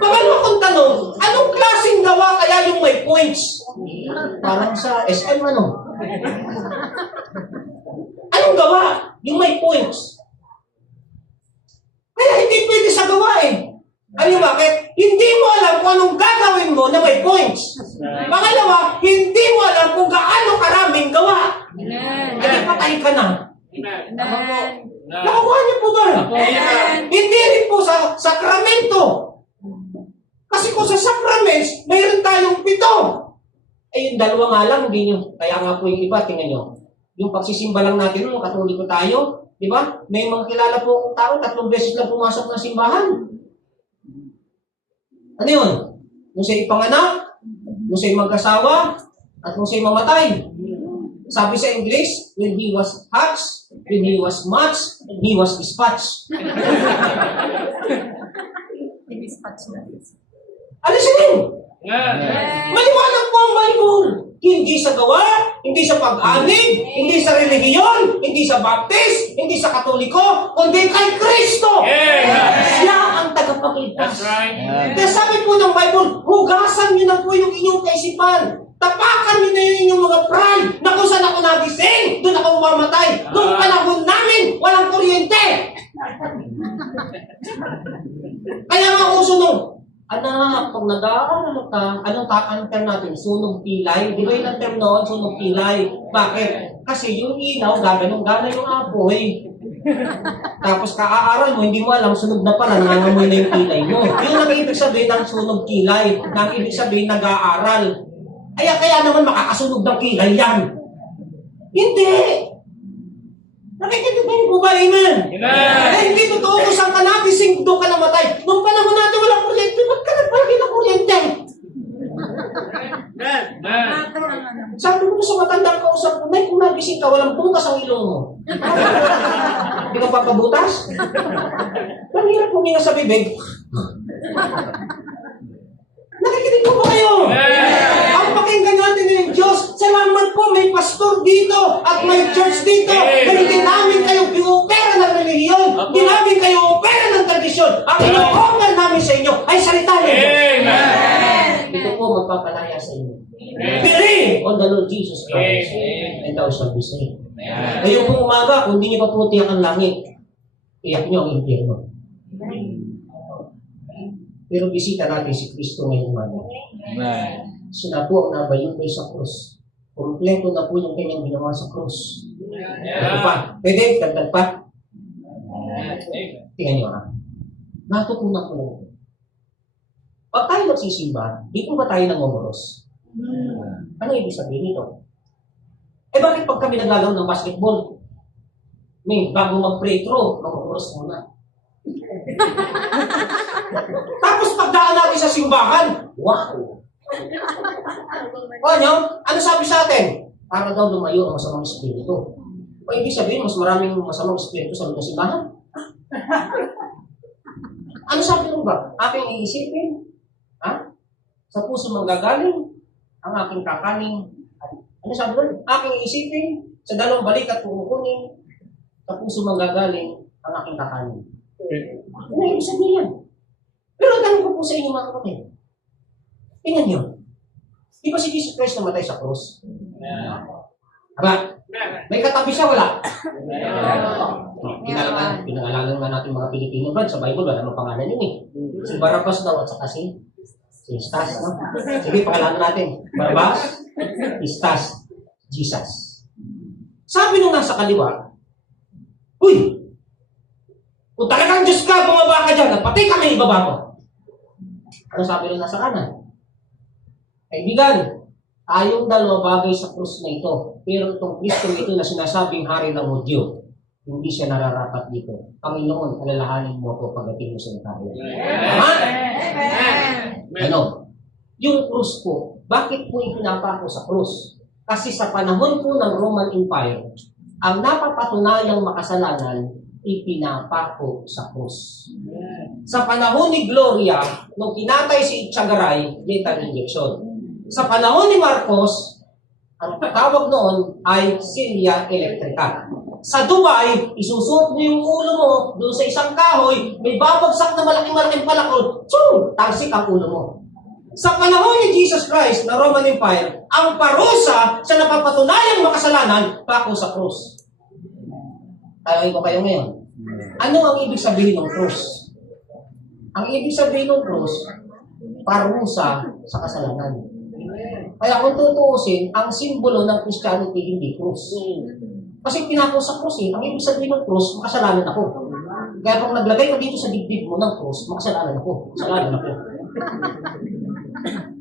Pangalawa kong tanong, anong klaseng gawa kaya yung may points? Parang sa SM ano? Anong gawa? Yung may points. Kaya hindi pwede sa gawa eh. Ano bakit? Hindi mo alam kung anong gagawin mo na may points. Pangalawa, hindi mo alam kung gaano karaming gawa. Hindi patay ka na. Nakukuha niyo po ba? Hindi rin po sa sakramento. Kasi kung sa sacraments, mayroon tayong 7. Eh, yung 2 nga lang, hindi nyo. Kaya nga po yung iba, tingnan nyo. Yung pagsisimba lang natin, yung Katoliko tayo, di ba? May mga kilala po akong tao, 3 beses lang pumasok ng simbahan. Ano yun? Nung siya'y ipanganak, nung siya'y magkasawa, at nung siya'y mamatay. Sabi sa English, when he was hatched, when he was matched, and he was dispatched. Ano sinin? Maliwanag po ang Bible. Hindi sa gawa, hindi sa pag-anib, hindi sa relihiyon, hindi sa baptist, hindi sa katoliko, kundi kay Kristo. Siya ang tagapagligtas. Kaya sabi po ng Bible, hugasan niyo na po yung inyong kaisipan. Tapakan niyo na yung inyong mga pride na kung saan ako nagising, doon ako mamatay. Noong panahon namin, walang kuryente. Kaya nga uso nung, anak, pag nag-aaral ka, anong term natin? Sunog pilay. Di ba yun ang term noon? Sunog pilay. Bakit? Kasi yung ilaw, gana yung apoy. Tapos kaaaral mo, hindi mo alam, sunog na pala, nangangamoy na yung pilay mo. Yung nag-ibig sabihin ng sunog kilay, nag-ibig sabihin nag-aaral. Kaya naman makakasunog ng kilay yan. Hindi! Nakikita po ba, amen? Eh, hindi totoo kung saan ka nagising, doon ka namatay. Nung panahon natin walang kuryente, ba't ka nagpalagi ng kuryente? Sabi ko sa matandang kausap ko, may kung nagising ka, walang butas ang ilong mo. Hindi ka papabutas? Ang hirap huminga sa bibig. Nakikinig po ba kayo? Ang pakinggan natin ng Diyos, salamat po may pastor dito at may church dito na hindi namin kayo piupera ng relihiyon, hindi namin kayo upera ng tradisyon. Ang ino-offer namin sa inyo ay salita ng Diyos. Ito po magpapalaya sa inyo. Believe! On the Lord Jesus Christ, Amen. and thou shalt be saved. Ngayon pong umaga, kung hindi niyo pa po tiyak ang langit, iyak niyo ang impyerno. Pero bisita natin si Kristo ngayong umaga. Siya na po ang nabayubay sa krus. Kompleto na po yung kanyang ginawa sa krus. Ito pa. Pwede, dagdag pa. Tingnan niyo ha. Natutunan ko lang. Pag tayo nagsisimba, di po ba tayo nangunguros? Ano ibig sabihin nito? Eh bakit pag kami naglalaro ng basketball, bago mag-pray through, nangunguros muna. Tapos pagdaan natin sa simbahan, wow! Ano sabi sa atin? Para daw lumayo ang masamang espiritu. O ibig sabihin, mas maraming masamang espiritu sa loob ng simbahan? Ano sabi mo ba? Aking iisipin? Ha? Sa puso manggagaling? Ang aking kakaning? Ano sabi mo? Aking iisipin? Sa dalawang balik at kukunin? Sa puso manggagaling? Ang aking kakaning? Ano ibig sabihin yan? Pero tanong ko po sa inyo mga kapatid. Tingnan niyo. Di ba si Jesus Christ namatay sa krus? Aba, may katabi siya, wala? Pinangalanan nga natin mga Pilipino ba? Sa Bible, wala namang pangalan yun eh. Si Barabas daw at saka si Istas. No? Sige, pangalanan natin. Barabas, Istas, Jesus. Sabi nung nasa kaliwa, uy! Kung talagang Diyos ka, bumaba ka dyan, at pati kami ibaba mo. Ano sabi nung nasa kanan? Kaibigan, tayong dalawa bagay sa krus na ito. Pero itong Kristo ito na sinasabing hari ng Hudyo, hindi siya nararapat dito. Panginoon, alalahanin mo ako pagdating mo sa impare. Tama? Ano? Yung krus po, bakit po ipinapako sa krus? Kasi sa panahon po ng Roman Empire, ang napapatunayang makasalanan, ipinapako sa krus. Sa panahon ni Gloria, nung kinatay si Itchagaray, lethal injection. Sa panahon ni Marcos, ang tawag noon ay Syria Electrica. Sa Dubai, isusuot mo yung ulo mo doon sa isang kahoy, may babagsak na malaking palakol, talsik ang ulo mo. Sa panahon ni Jesus Christ na Roman Empire, ang parusa sa napapatunayang makasalanan, pako sa krus. Tanongin ko kayo ngayon, ano ang ibig sabihin ng krus? Ang ibig sabihin ng krus, parusa sa kasalanan. Kaya kung tutuusin, ang simbolo ng Christianity hindi krus. Kasi pinako sa krus eh. Ang ibig sabihin ng krus, makasalanan ako. Kaya pag naglagay ka dito sa dibdib mo ng krus, makasalanan ako. Kasalanan ako.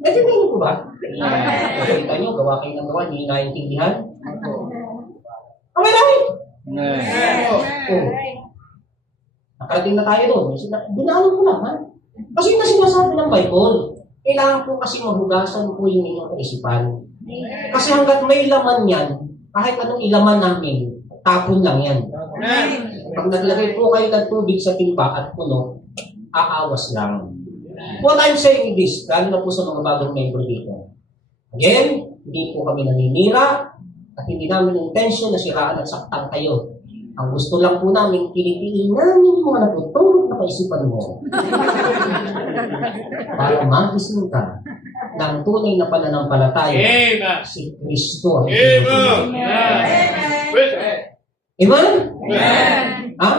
Natindihan niyo po ba? Nakita niyo, gawa kayo ng gawa, hindi naiintindihan. Am I right? Oh. Nakarating na tayo doon. Dinaanan ko lang, ha? Kasi na sinasabi ng Bible, kailangan po kasi mahugasan po yung inyong kaisipan. Kasi hanggat may laman yan, kahit anong ilaman namin, tapon lang yan. Pag naglagay po kayo ng tubig sa timba at puno, aawas lang. What I'm saying is, lalo na po sa mga bagong member dito. Again, hindi po kami naninira at hindi namin intention na siraan at saktan kayo. Ang gusto lang po namin, pilipiin namin yung mga natutulog na kaisipan mo. Para magising ka ng tunay na pananampalataya si Kristo. Amen? Ha?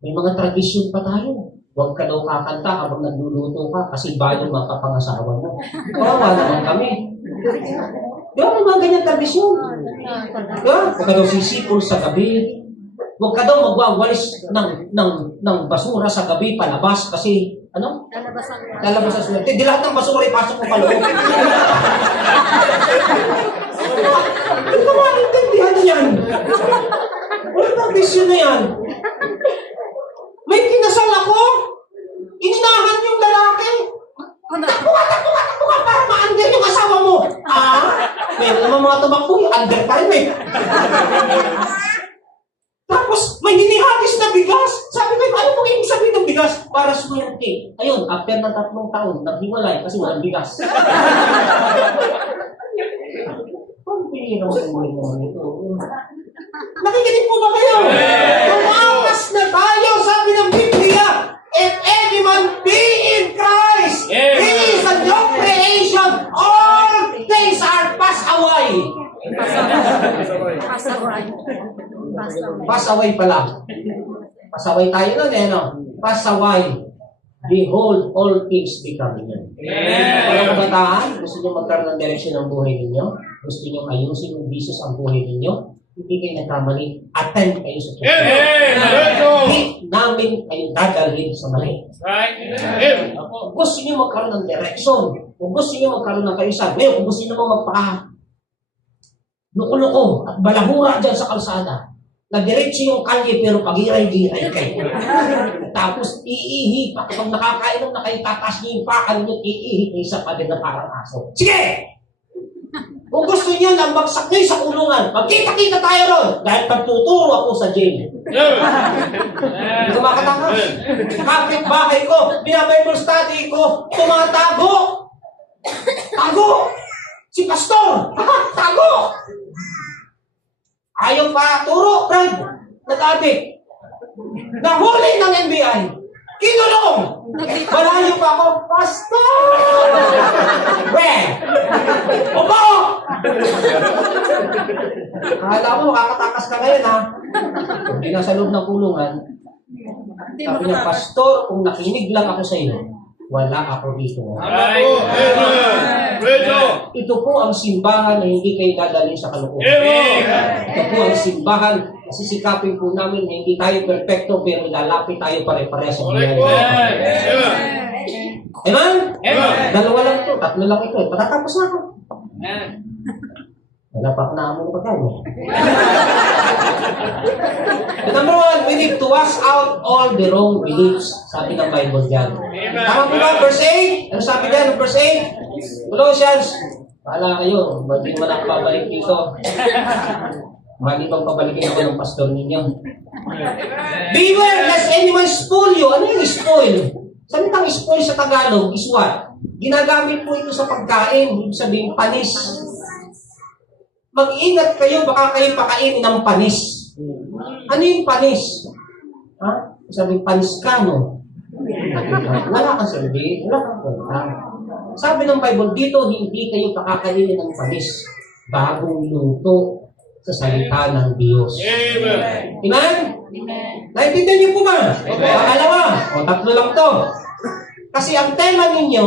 May mga tradisyon pa tayo. Huwag ka daw kakanta habang nagluluto ka kasi bayo makapangasawa mo. Kawawa naman kami. Di ba may mga ganyan tradisyon? Huwag ka daw sisipol sa gabi. Huwag ka daw magwawalis ng basura sa gabi palabas kasi, ano? Lalabas sa sulat. Di lahat ng basura ipasok mo paloob. Hindi ko maintindihan yan. Walang tradisyon na yan. May kinasal ako. Ininahan yung lalaki. Takbo ka para ma-under yung asawa mo. Meron naman mga tumakbo, under pa rin eh. Tapos, may hinihagis na bigas. Sabi ko, ano pong ibig sabihin ng bigas? Para swerte. Ayun, after ng 3 taon, naghiwalay kasi walang bigas. Pambihirang buhay naman ito. Nakikinig po ba kayo? Tumakas na tayo, sabi ng Biblia, if any man be in Christ, he is a new creation. All Pasaway pala. Pasaway tayo nun eh, no? Pasaway. Behold, all things become new. Mga kabataan, gusto nyo magkaroon ng direksyon ng buhay ninyo? Gusto nyo ayusin yung bisos ang buhay ninyo? Hindi kayo nagkamali. Attend kayo sa church. Hindi namin kayo dadalhin sa mali. Kung gusto nyo magkaroon ng direksyon, kung gusto nyo magkaroon ng kaisag, ngayon, kung gusto nyo naman luko-luko at balahura dyan sa kalsada, na diretso yung kalye pero pagiray-giray kayo. Tapos iihi pa. Kapag nakakainom na kayo, tatas nyo yung pakal nyo, iihi kayo sa pader na parang aso. Sige! Kung gusto nyo na bagsak nyo sa kulungan, magkita-kita tayo ron dahil pagtuturo ako sa jail. Hindi ko makatakas. Kapit bahay ko, binabible study ko, tumatago. Tago! Si pastor! Tago! Ayaw pa turo, Brad. Nag-adik. Nahuli ng NBI. Kinulong. Malayo pa ako, pastor! Brad! Opo! Akala mo, makakatakas ka ngayon, ha? Hindi na sa loob ng kulungan. Sabi niya, pastor, kung nakinig lang ako sa iyo, wala ako dito. Ito po ang simbahan na hindi kayo dadalhin sa kalukuhan. Ito po ang simbahan na sisikapin po namin na hindi tayo perfecto pero lalapit tayo pare-pareha sa mga. Amen? Dalawa lang ito, tatlo lang ito. Patatapos na ako. Wala pa ako naamoy na pagkain. Number one, we need to wash out all the wrong beliefs. Sabi ng Bible dyan. Tama po ba? Verse 8? Ano sabi dyan? Verse 8? Colossians. Paala kayo. Ba't di mo na pabalik dito? Mali bang pabalikin ako ng pastor ninyo? Beware lest anyone spoil you. Ano yung spoil? Salitang spoil sa Tagalog is what? Ginagamit po ito sa pagkain. Ibig sabihin panis. Mag-ingat kayo, baka kayo pakainin ng panis. Ano yung panis? Ha? Sabi, panis ka, no? Wala kang sabi, wala kang kwenta. Sabi ng Bible, dito, hindi kayo pakakainin ng panis. Bagong luto sa salita ng Diyos. Amen? Naintindihan niyo po ba? Pangalawa, o tatlo lang to. Kasi ang tema ninyo,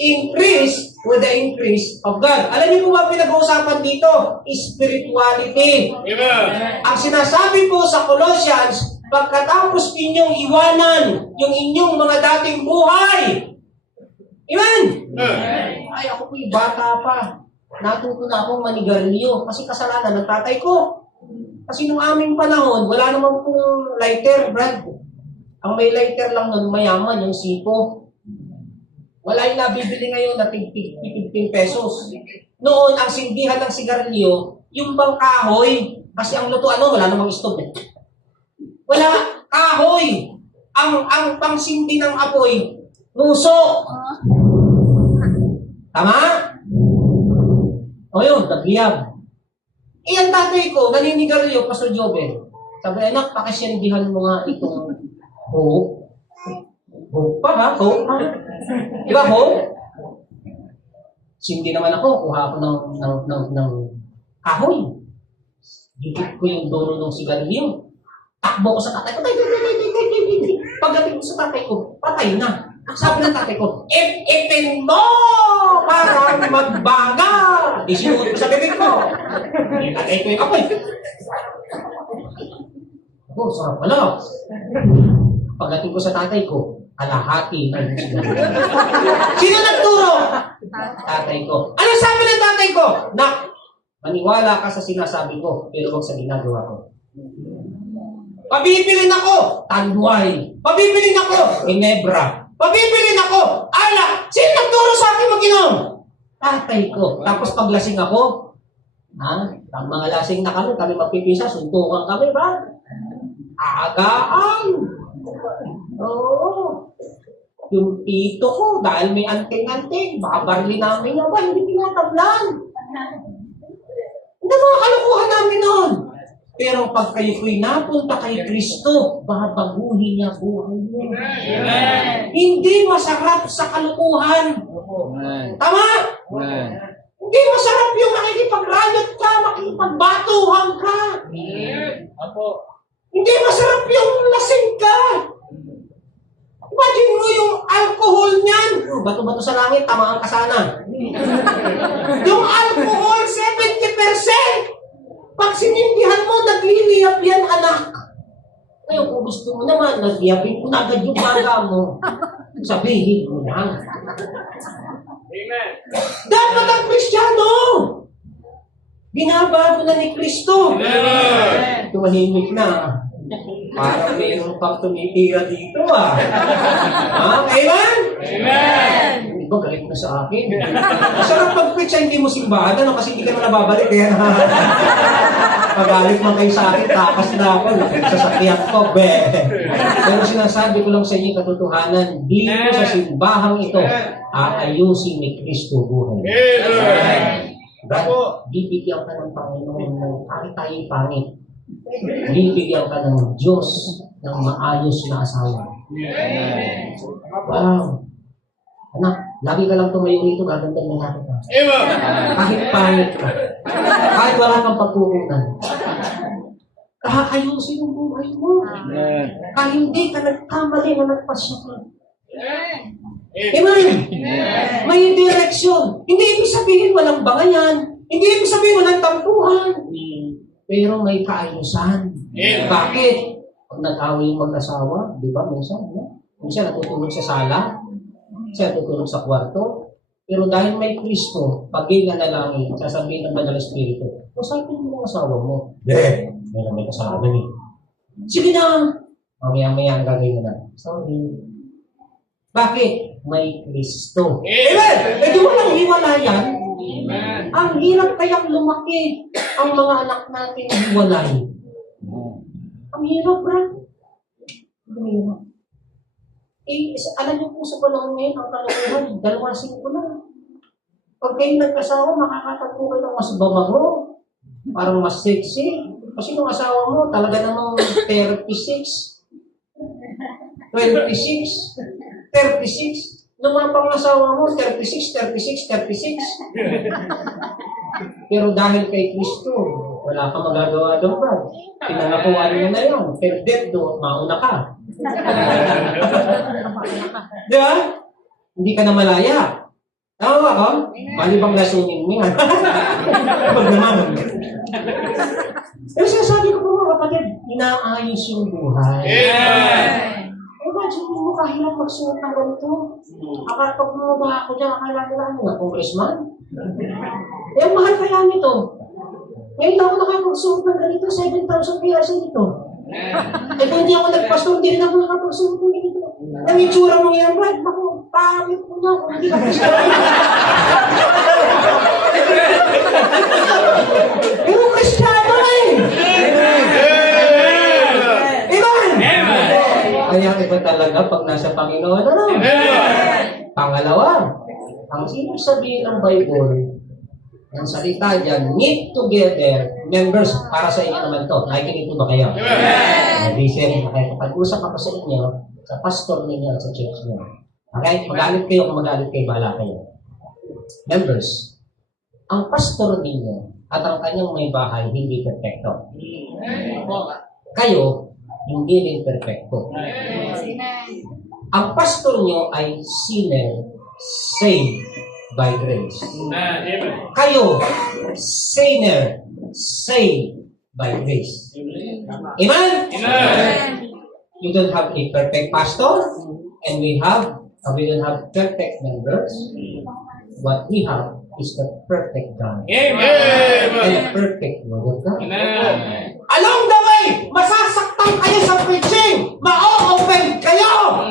increase with the increase of God. Alam niyo po ba pinag-uusapan dito? Spirituality. Ang sinasabi po sa Colossians, pagkatapos ninyong iwanan yung inyong mga dating buhay. Amen? Ay, ako po'y bata pa. Natuto na akong manigarilyo kasi kasalanan ng tatay ko. Kasi nung aming panahon, wala naman pong lighter, Brad. Ang may lighter lang nun, mayaman, yung sipo. Wala yung nabibili ngayon na 15 pesos. Noon, ang sindihan ng sigarilyo, yung bang kahoy, kasi ang lutuan nun, wala namang stove. Wala, kahoy. Ang pangsindi ng apoy, nuso. Tama? O yun, nagliyab. Ang tatay ko, naninigarilyo, Pastor Jobel. Sabi, anak, pakisindihan mo nga itong hook. Hook pa ha? Hook ha? Di ba hook? Sindi naman ako, kuha ako ng kahoy. Dikit ko yung dono ng sigarilyo. Takbo ko sa tatay ko. Pagdating ko sa tatay ko, patay na. Sabi ng tatay ko, ipin mo para magbaga. Isinuot ko sa bibig ko. Yung tatay ko yung apoy. Ako, sarap pala. Pagdating ko sa tatay ko, kalahati na yung sigarilyo. Sino nagturo? Tatay ko. Ano sabi ng tatay ko? Nak, maniwala ka sa sinasabi ko, pero huwag sa ginagawa ko. Pabibilin ako, Tanduay. Pabibilin ako, Ginebra. Pabibilin ako, alak. Sino nagturo sa akin mag-inom? Tatay ko. Tapos paglasing ako, ang mga lasing na kami mapipisa, suntukan kami ba? Agaan. Oo. Yung tito ko, dahil may anting-anting, baka barili namin niya ba, hindi tinatablan. Hindi mga kalukuhan namin noon. Pero pag kayo ko'y napunta kay Kristo, babaguhin niya buhay niyo. Hindi masarap sa kalukuhan. Tama? Hindi masarap yung makikipag-riot ka, pagbatuhan ka. Apo. Hindi masarap yung lasing ka. Imagine mo yung alcohol niyan. Bato-bato sa langit, tamaan ka sana. Yung alcohol, 70%. Pag sinindihan mo, nagliliyap yan, anak. Ngayon, kung gusto mo naman, nagyapin mo na agad yung baga mo. Sabihin mo lang. Amen. Dapat ang Kristiyano! Binabago na ni Kristo. Amen. Tumahimik na. Parang mayroon pang tumitira dito ah. Amen? Amen. Hindi ba galit na sa akin? Masarap pag-preach hindi mo simbahan, ano? Kasi hindi ka na nababalik. Kaya pagalit man kayo sa akin, takas na ako. Sasakyan ko, be. Pero sinasabi ko lang sa inyo katotohanan, dito sa simbahang ito, aayusin ni Kristo buhay. Amen. Brad, bibigyan ka ng Panginoon ng kahit tayo'y pangit. Bibigyan ka ng Diyos ng maayos na asawa. Wow. Anak, lagi ka lang tumayo rito, gaganda na natin ka. Amen. Kahit pangit ka. Kahit wala kang pagkukunan. Ayusin yung buhay mo. Kahit hindi ka nagkamali na nagpasya ka. Amen. May direksyon. Hindi ibig sabihin walang bangayan. Hindi ibig sabihin walang tampuhan. Pero may kaayusan. Bakit? Pag nag-away yung mag-asawa, di ba, minsan, no? Minsan natutulog sa sala, minsan natutulog sa kwarto. Pero dahil may Kristo, pag nanalangin, sasabihin ng Banal Espiritu, usapin mo yung asawa mo. May asawa na eh. Sige na! Mamaya-maya ang gagawin na. Sorry. Bakit? May Kristo. Amen. Eh di walang hiwalayan. Amen. Ang hirap kayang lumaki ang mga anak natin hiwalay. Ang hirap, bro. Ang hirap. Alam niyo po sa panahon ngayon, ang kalukuhan, 2 na. Pag kayo nagkasawa, makakatagpo kayo ng mas babago. Parang mas sexy. Kasi yung asawa mo, talaga namang 36. 26. 36. Nung mga pangasawa mo, 36. Pero dahil kay Kristo, wala kang magagawa doon, bro. Pinangakuan mo na yun. Pero do, mauna ka. Di ba? Hindi ka na malaya. Tama ba ako? Malibang lasunin mo yan. Pag naman. Pero sinasabi ko po mga kapatid, inaayos yung buhay. Amen. Imagine mo kahirap magsuot ng ganito. Akala pag bumaba ako dyan, akala nila ano na, congressman? Eh, ang mahal kaya nito. Ngayon ako nakapagsuot ng ganito, 7,000 piyaso nito. Eh, kung hindi ako nagpastor, hindi rin ako nakapagsuot ng ganito. Ang itsura mo yan, Brad, naku, pangit mo niya kung hindi ka pastor. Pero Kristiyano eh! Kaya iba talaga pag nasa Panginoon. Ano? Pangalawa, ang ibig sabihin ng Bible, ang salita dyan, knit together, members, para sa inyo naman to. Nakikinig ba kayo? Listen, okay, pag-usap ako sa inyo, sa pastor ninyo at sa church niyo. Okay? Magalit kayo kung magalit kayo, bahala kayo. Members, ang pastor ninyo at ang kanyang may bahay hindi perfecto. Kayo, hindi rin perfecto. Ang pastor nyo ay sinner, saved by grace. Amen. Kayo, sinner, saved by grace. Amen? Amen. You don't have a perfect pastor, and we don't have perfect members. What we have is the perfect God. Amen. And the perfect Word of God. Amen. Along the way, masasaktan kayo sa preaching. Ma-o-offend kayo.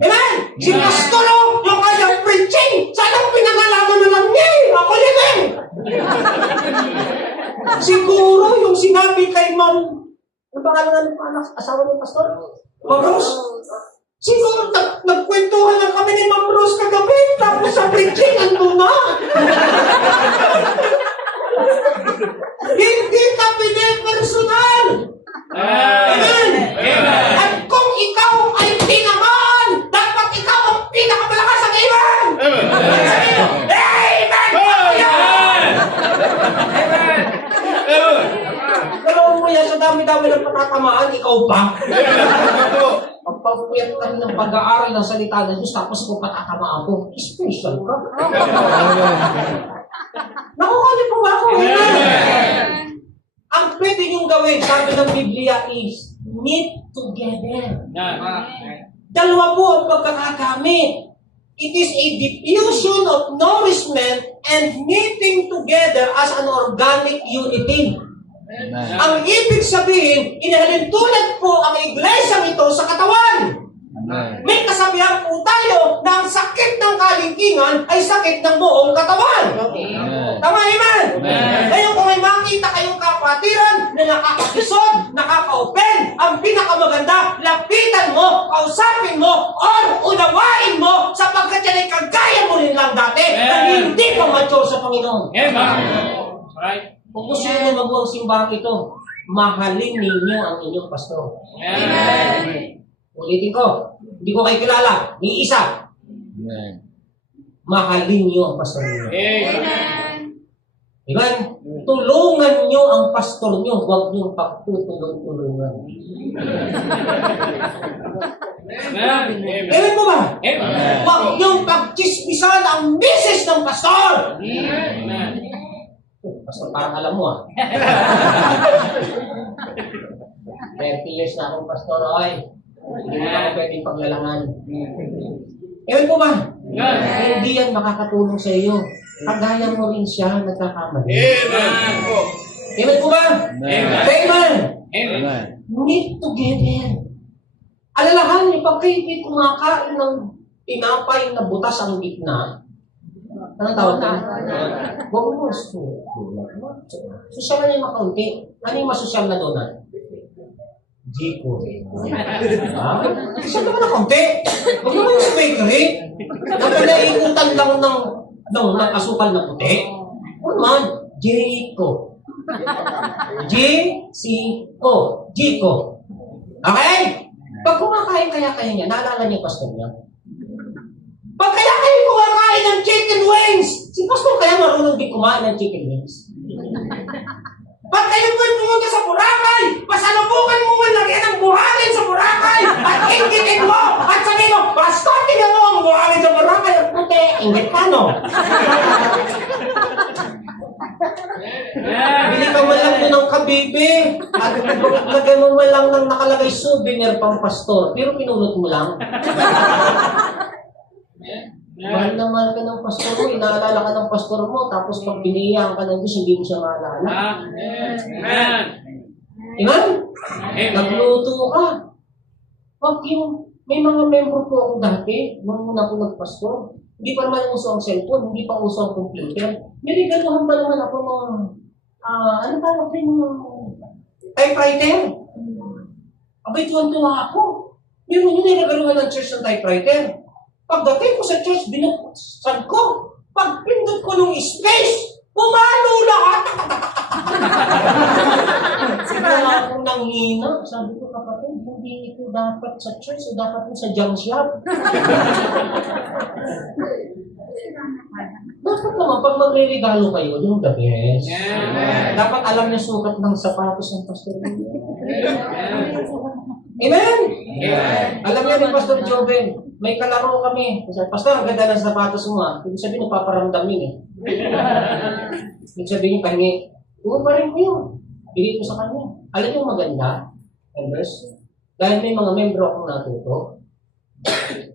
Amen? Si Pastoro, yung kanyang preaching, sanang pinangalaman na lang niya. Ako yun eh. Siguro yung sinabi kay Ma'am, ano pangalan ng asawa ni Pastor? Ma'am Rose. Siguro nagkwentuhan na kami ni Ma'am Rose kagabi, tapos sa preaching, ando na. Hindi ka pinipersonal. Amen. At kung ikaw ay tinamaan, dapat ikaw ang pinakamalakas ang iman. Amen. dami-dami ng patatamaan, ikaw pa. Pagpapuyat ka ng pag-aaral ng salita ng Diyos, tapos kung patatamaan ko, special ka. Nakukali po ba ako? Amen. Ang pwede niyong gawin, sabi ng Biblia is, knit together. Dalawa po ang pagkakagamit. It is a diffusion of nourishment and knitting together as an organic unity. Ang ibig sabihin, inahalin tulad po ang iglesia ito sa katawan. May kasabihan po tayo na ang sakit ng kalingkingan ay sakit ng buong katawan. Tama, amen? Ngayon kung may makita kayong kapatiran na nakakakisod, nakaka-open, ang pinakamaganda, lapitan mo, kausapin mo, or unawain mo sapagkat yan ay kagaya mo rin lang dati na hindi pa mature sa Panginoon. Kung gusto nyo magawang simbahan ito, mahalin ninyo ang inyong pastor. Ulitin ko, hindi ko kayo kilala, ni isa. Mahalin nyo ang pastor niyo. Amen? Tulungan nyo ang pastor nyo, huwag nyo pagtutulong-tulungan. Amen mo ba? Huwag nyo pagchismisan ang misis ng pastor. Pastor, parang alam mo 30 years na akong pastor, ay. Hindi mo ako pwedeng paglalangan. Ewan po ba? Hindi yan makakatulong sa iyo. Kagaya mo rin siya nagkakamali. Ewan po ba? Amen. Meet together. Alalahan niyo, pag kayo kumakain ng tinapay na butas ang gitna, anong tawag na? Huwag mo sosyal na yung makaunti. Ano yung masosyal na donut? Jiko. Sosyal naman na kaunti. Huwag naman yung bakery. Napalaikutan lang ng asukal na puti. Huwag naman. Jiko. J-C-O. Jiko. Okay? Pag kumakain kaya niya, naalala niyo pastor niya? Pag kaya kayo kumakain ng chicken wings, si pastor kaya marunong din kumain ng chicken wings. Pag kayo po pumunta sa Boracay, pasalubungan mo man lang yan ang buhangin sa Boracay at inggitin mo at sabihin mo, pastor, tingnan mo ang buhangin sa Boracay at puti, ingit ka, no? Bili ka man lang mo ng kabibi at lagay mo man lang ng nakalagay souvenir pang pastor, pero pinulot mo lang. Mahal na mahal ka ng pastor mo, inaalala ka ng pastor mo, tapos pag biniyaan ka ng Diyos, hindi mo siya maalala. Amen? Nagluto ka. Pag yung, may mga membro po ako dati, nung muna ako nagpastor, hindi pa naman uso ang cellphone, hindi pa uso ang computer. May regaluhan pa naman ako ng, ano tawag rin ng typewriter. Abay, tuwan-tuwa ako. Meron yun ay regaluhan ng church ng typewriter. Pagdating ko sa church, binuksan ko. Pagpindot ko ng space, pumalo lahat. Sigla ako nang hina. Sabi ko, kapatid, hindi ito dapat sa church, dapat mo sa junk shop. Dapat naman, pag magre-regalo kayo, yung the best. Dapat alam niyo sukat ng sapatos ng pastor. Amen? Alam niyo ni Pastor Joven, may kalaro kami. Pastor, ang ganda ng sapatos mo ha. Ibig sabihin, napaparamdam yun eh. Ibig sabihin, pahingi. Huwag pa rin ko yun. Bigay ko sa kanya. Alam niyo maganda, members, dahil may mga membro akong natuto,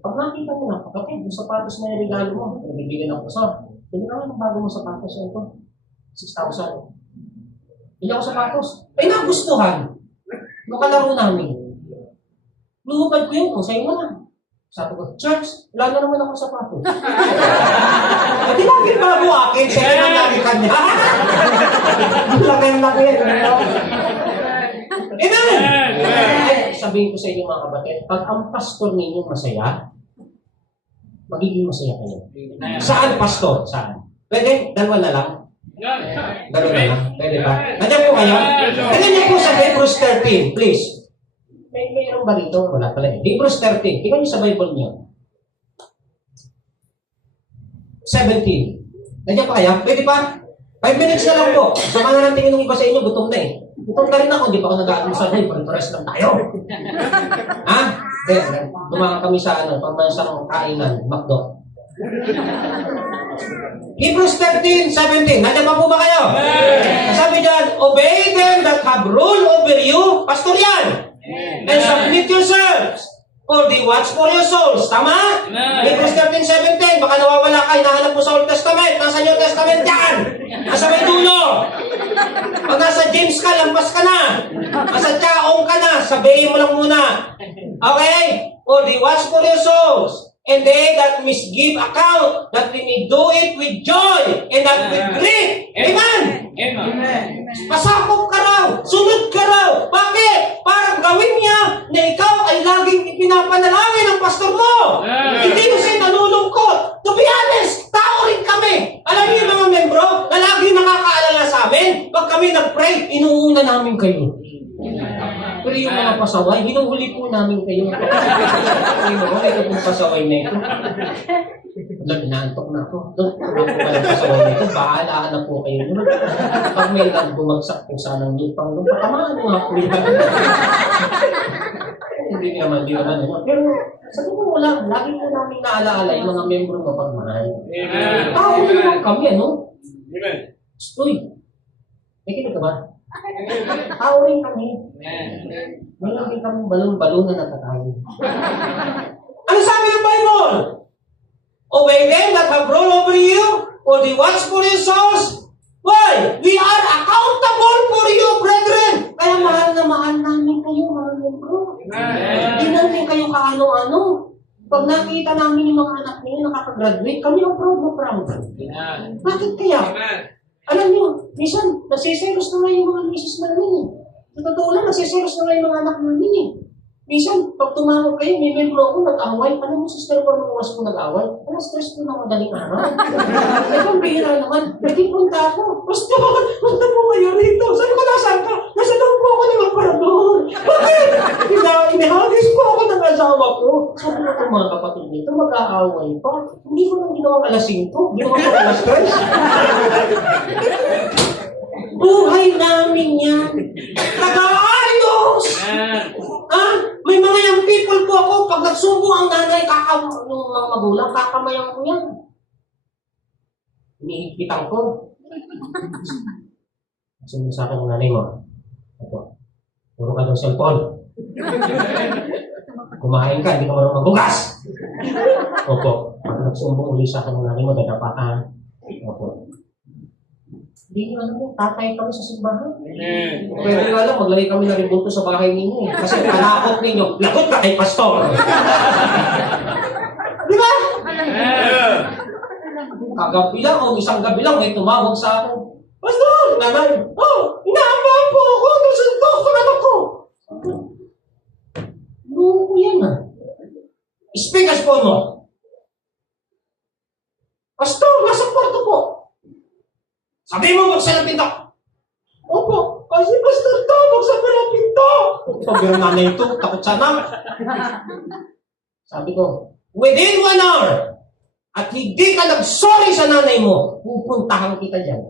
pag nakita mo na, kapatid, yung sapatos na yung regalo mo, nabibigyan ako sa, hindi ka ng bago mo sapatos na ito, 6,000. Hindi ako sapatos. Ay, nagustuhan. Nung kalaro namin. Luhubad ko yun, sa'yo mo lang. Sabi ko, church, wala na naman ako sapatos. Hindi lagi bago akin, kaya na lagi kanya. Laki yan. Amen! Ay, sabihin ko sa inyo mga kapatid, pag ang pastor ninyo masaya, magiging masaya kayo. Saan pastor? Saan? Pwede? Dalawa na lang? Dalawa na lang? Pwede ba? Nandiyan po kayo? Nandiyan niyo po sa Hebrews 13, please. Mayroon ba rito? Wala pala eh. Hebrews 13. Tingnan niyo sa Bible niyo. 17. Nandiyan pa kaya? Pwede pa? 5 minutes na lang po. Sa mga nang tingin ng iba sa inyo, gutom na eh. Gutom na rin ako, di pa ako nag-aalusan. Ay, pare-pares lang tayo. Ha? Dumaan kami sa pambansang kainan, McDo. Hebrews 13:17. Nandiyan pa po ba kayo? Sabi dyan, obey them that have rule over you. Pastor yan. And submit yourselves. For they watch for your souls. Tama? Hebrews 13:17. Baka nawawala ka, hinahanap mo sa Old Testament. Nasa New Testament yan. Nasa may dulo. Pag nasa James ka, lampas ka na. Nasa Chaong ka na, sabihin mo lang muna. Okay? For they watch for your souls. And they that misgive account, that we may do it with joy and not with grief. Amen? Amen. Pasakop ka raw, sunod ka raw. Bakit? Para gawin niya na ikaw ay laging ipinapanalangin ng pastor mo. Hindi mo siya nalulungkot. To be honest, tao rin kami. Alam niyo mga membro, na laging nakakaalala sa amin, pag kami nag-pray, inuuna namin kayo. Pero yung mga pasaway, hinuhuli po namin kayo. Ito pong pasaway na ito. Naantok na ako. Doon po kayo pasaway na ito. Bahala na po kayo. Pag may bumagsak po sanang lupang doon, patamaan mo nga po yun. Hindi naman. Pero sabi ko wala, lagi po namin naalaala yung mga membro mapagmahal. Tao naman kami, ano? Amen. Uy, may kinig ka ba? Tao rin kami. Mayroon din kami balon-balon na natatawid. Ano sabi ng Bible? Obey them that have rule over you, for they watch for your souls. Why? We are accountable for you, brethren. Kaya mahal na mahal namin kayo, mga membro. Hindi namin kayo kaano-ano. Pag nakita namin yung mga anak niyo nakaka-graduate, kami ang proud na proud. Bakit kaya? Alam niyo, minsan, nasiselos na nga yung mga misis namin eh. Sa totoo lang, nasiselos na nga yung mga anak namin eh. Minsan, pag tumawag kayo, may membro ako nag-away. Alam mo, sister ko, nung oras ko nag-away, stress ko na madaling araw. Ito, bihira naman. Nagkipunta ako. Basta, punta po kayo rito. Sabi ko, nasaan ka? Nasa daw po ako ng aparador. Bakit? Inihagis po ako ng asawa ko. Sabi ko, itong mga kapatid nito, mag-aaway pa. Hindi mo nang ginawang alas 5. Ginawa ko alas 3. Buhay namin yan. Nag-aayos! May mga young people po ako, pag nagsubo ang nanay, yung mga magulang, kakamayan ko yan. Inihipitan ko. Sumo sa akin ang nanay mo. Opo. Puro ka daw cellphone. Kumain ka, hindi ka marunong magbugas. Opo. Pag nagsumbong uli sa akin ang nanay mo, dadapatan. Opo. Hindi nga naman, tatay kami sa simbahan. Pwede nga lang, maglagay kami na ribulto sa bahay ninyo. Kasi palakot ninyo, lagot ka kay pastor. Di ba? Kagabi lang, o isang gabi lang, may tumawag sa akin. Pastor, nanay, inaabahan po ako, nasunto ako ng anak ko. Loko yan ah. Speak as po mo. Pastor, nasa kwarto po. Sabi mo, buksan ang pinto. Opo, kasi pastor to, buksan mo ang pinto. Pabiro nanay ito, takot sana. Sabi ko, within 1 hour, at hindi ka nag-sorry sa nanay mo, pupuntahan kita dyan.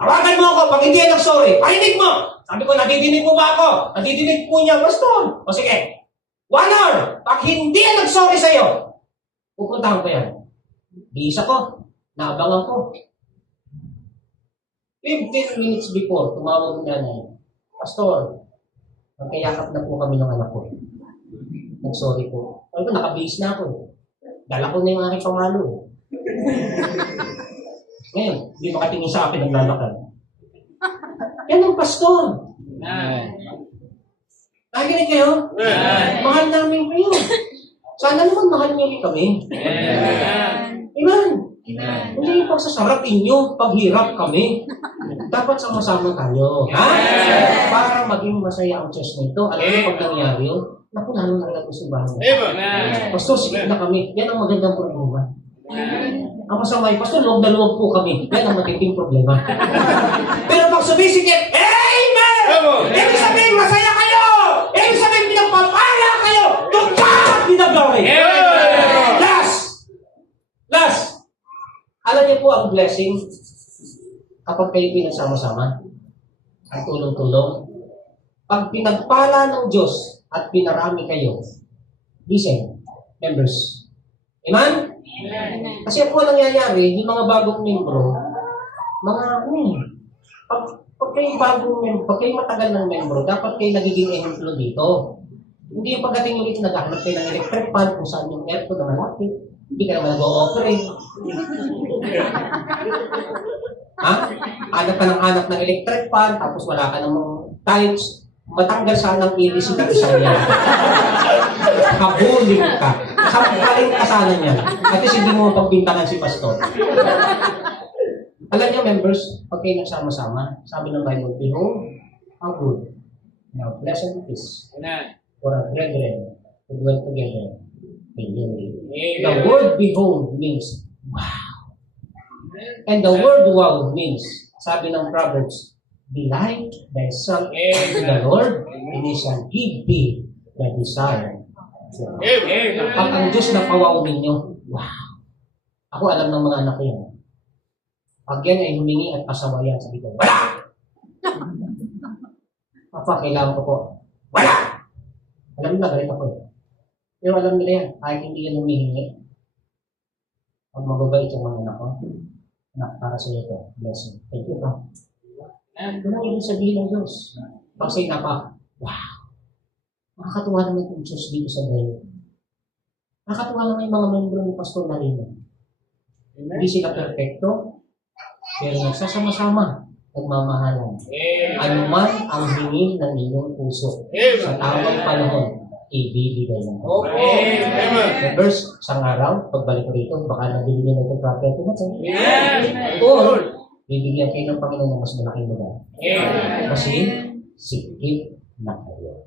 Tawagan mo ako, pag hindi ka nag-sorry, parinig mo. Sabi ko, nadidinig mo ba ako? Nadidinig po niya, pastor. O sige, 1 hour, pag hindi ka nag-sorry sa'yo, pupuntahan ko yan. Bisa ko. Naabangan ko. 15 minutes before, tumawag na nanay. Pastor, magkayakap na po kami ng anak ko. Nag-sorry po. Ay ko, nakabihis na ako. Dala ko na yung aking pamalo. Ngayon, hindi makatingin sa akin, naglalakad. Yan ang pastor. Nakikinig kayo? Mahal namin kayo. Sana naman mahal niyo rin kami. Amen. Hindi yung pagsasarapin nyo, paghirap kami. Dapat sama-sama tayo. Ha? Para maging masaya ang church nito. Alam mo, pag nangyari yun, naku, lalo na lang sa bahay. Pastor, sikip na kami. Yan ang magandang problema. Ang masama ay, Pastor, loob na loob po kami. Yan ang matinding problema. Pero pag sumisikip, amen! Ibig sabihin, masaya kayo! Ibig sabihin, pinagpapala kayo! Tugtog! Pinagawin! Last! Alam niyo po ang blessing kapag kayo pinagsama-sama, ang tulong-tulong. Pag pinagpala ng Diyos at pinarami kayo, listen, members. Amen? Kasi po nangyayari, yung mga bagong membro, pag kayo bagong membro, pag kayo matagal ng membro, dapat kayo nagiging ehemplo dito. Hindi yung pagdating nyo dito, naghahanap kayo ng electric fan kung saan yung aircon na malapit. Hindi ka naman nag-o-operate. Ha? Hanap ka ng hanap ng electric fan, tapos wala ka namang tiles. Matanggal sana ang iris ng isa niya. Kabuling ka. Kaling ka sana niya. At least hindi mo pagbintangan si pastor. Alam niyo, members, pag kayo nagsama-sama, sabi ng Bible, behold, how good. Now, blessed it is for a brethren to dwell together in unity. The word behold means wow. And the word wow means, sabi ng Proverbs, delight thyself in the Lord, and He shall give thee the desire. Pag ang Diyos na pawaw ninyo, wow. Ako alam ng mga anak ko yan. Pag yan ay humingi at pasawayan, sabi ko, wala! Papa, kailangan ko po, wala! Alam nila, galit ako eh. Pero alam nila yan, kahit hindi yan humihingi. Pag mababait yung mga anak ko, anak, para sa iyo ito, blessing. Thank you, pa. Doon ang ibig sabihin ng Diyos. Pag say na pa, wow! Nakakatuwa naman yung Diyos dito sa bayan. Nakakatuwa naman yung mga membro ni Pastor Marino. Hindi sila perfecto, pero nagsasama-sama, nagmamahalan. Ano man ang hingin ng inyong puso sa tamang panahon, ibibigay mo. Members, isang araw, pagbalik ko rito, baka nabili nyo na itong property na ito. Or, bibigyan kayo ng Panginoon ng mas malaking lugar. Kasi, sikip na kayo.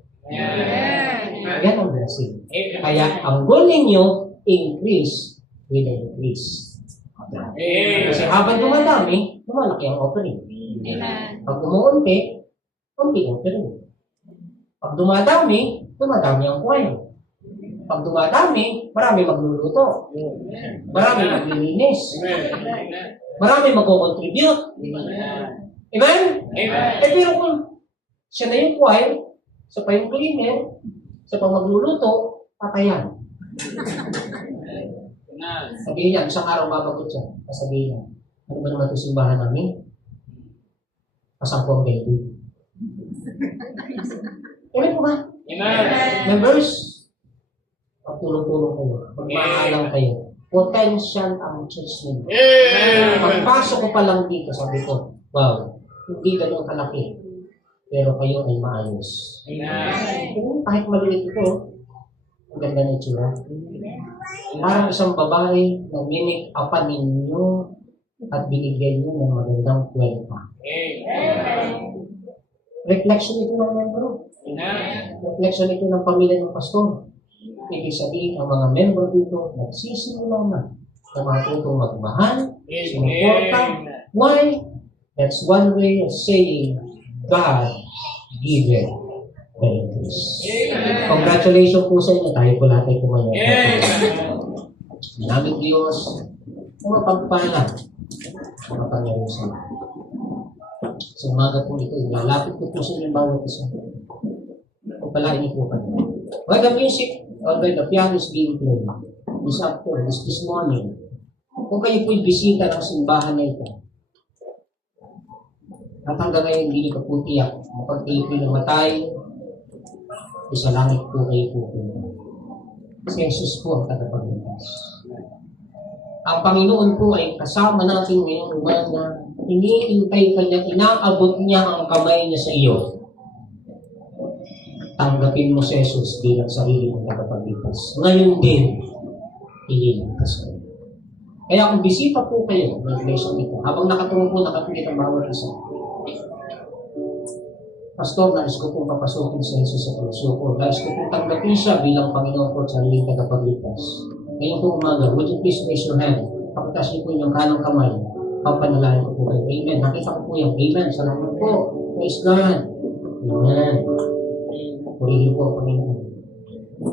Yan ang blessing. Kaya, ang goal ninyo, increase with increase. Kasi habang dumadami, lumalaki ang offering. Pag umuunti, unti offering. Pag dumadami ang choir. Pag dumadami, marami magluluto. Marami maglilinis. Marami magko-contribute. Amen? Pero kung siya na yung choir, sa pa yung cleaner, sa pa magluluto, patayan. Sabihin niya, isang araw mabagot siya. Sabihin niya, ano ba naman ito simbahan namin? Pasang po ang baby. Amen po ba? Members, pagtulong-tulong kayo, magmaalang kayo, potential ang church ninyo. Pagpasok ko pa lang dito, sabi ko, wow, hindi ganun kalaki, pero kayo ay maayos. Kahit maliit ito, ang ganda ng itsura. Parang isang babae na minik-upan ninyo at binigyan nyo ng magandang kwenta. Reflection ito ng membro. Reflection ito ng pamilya ng pastor. Ibig sabihin, ang mga membro dito nagsisimula na matutong magmahal, sumuporta. Why? That's one way of saying God given the increase. Congratulations po sa inyo. Tayo po lahat ay kumaya. Maraming Diyos ang mapagpala ang pangyayari sa mga. Sa umaga po ito, ilalapit ko po sa inyo bawat isa. Pagpalain niyo po kami. While the music or the piano is being played, this morning, kung kayo po'y bisita ng simbahan na ito, at hanggang ngayon hindi niyo po tiyak, kapag kayo po'y namatay, sa langit po kayo po. Kasi Jesus po ang tagapagligtas. Ang Panginoon po ay kasama natin ngayong umaga. Iniintay ka niya, inaabot niya ang kamay niya sa iyo. Tanggapin mo si Jesus bilang sarili mong tagapagligtas. Ngayon din, ililigtas kayo. Kaya kung bisita po kayo ng iglesia dito, habang nakatungo po, nakapilit ang bawat isa. Pastor, nais ko pong papasukin si Jesus sa puso ko. Nais ko pong tanggapin siya bilang Panginoon ko at sariling tagapagligtas. Ngayon po umaga, would you please raise your hand? Pakitas niyo po yung kanang kamay. Papanalangin ko po kayo. Amen. Nakita ko po yung amen. Salamat po. Praise God. Amen. Purihin po ang Panginoon.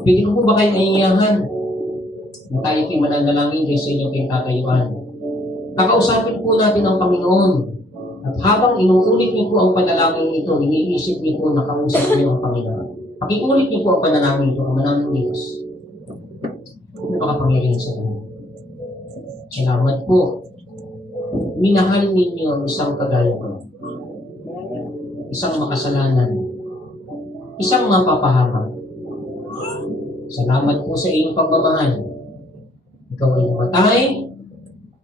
Pwede ko po ba kayong naiiyahan? Na tayo kayo mananalangin kayo sa inyong kayong tatayuan. Kakausapin po natin ang Panginoon. At habang inuulit niyo po ang panalangin ito, iniisip niyo po nakausap niyo ang Panginoon. Pakiulit niyo po ang panalangin ito, ang manaming Diyos. Ano makapangyarihan sa kanya? Salamat po. Minahal ninyo ang isang kagaya ko. Isang makasalanan. Isang mapapahamak. Salamat po sa iyong pagmamahal. Ikaw ay namatay,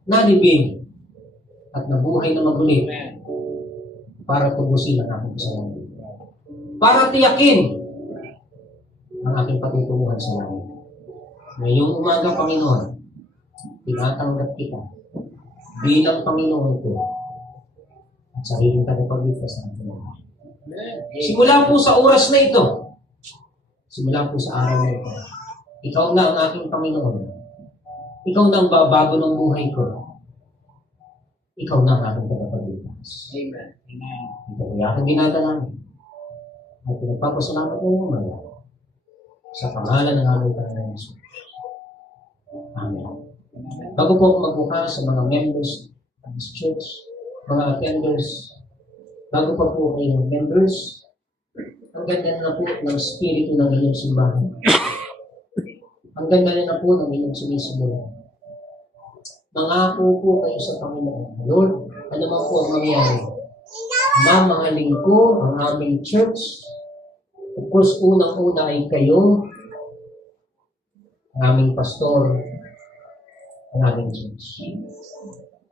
nalibing, at nabuhay na magulit para tubusin ang aking kasalanan. Para tiyakin ang aking patutunguhan sa langit. Ngayong umaga, Panginoon, tinatanggap kita bilang Panginoon ko at sariling tagapagligtas ng aking buhay. Simula po sa oras na ito, simula po sa araw na ito, ikaw na ang aking Panginoon. Ikaw na ang babago ng buhay ko. Ikaw na ang aking tagapagligtas. Amen. Ito ay aking dinadalangin. At pinagpapasalamat ko yung mga sa pangalan ng aming Panginoon Jesus. Amen. Bago po ako magbukas sa mga members of this church, mga attenders, bago pa po kayong members, ang ganda na po ng spirito ng inyong simbahan. Ang ganda na po ng inyong sinisimulan. Mangako po kayo sa Panginoon. Lord, ano man po ang mangyari, mamahalin ko ang aming church. Of course, unang-una ay kayo, ang aming pastor, ang aming church.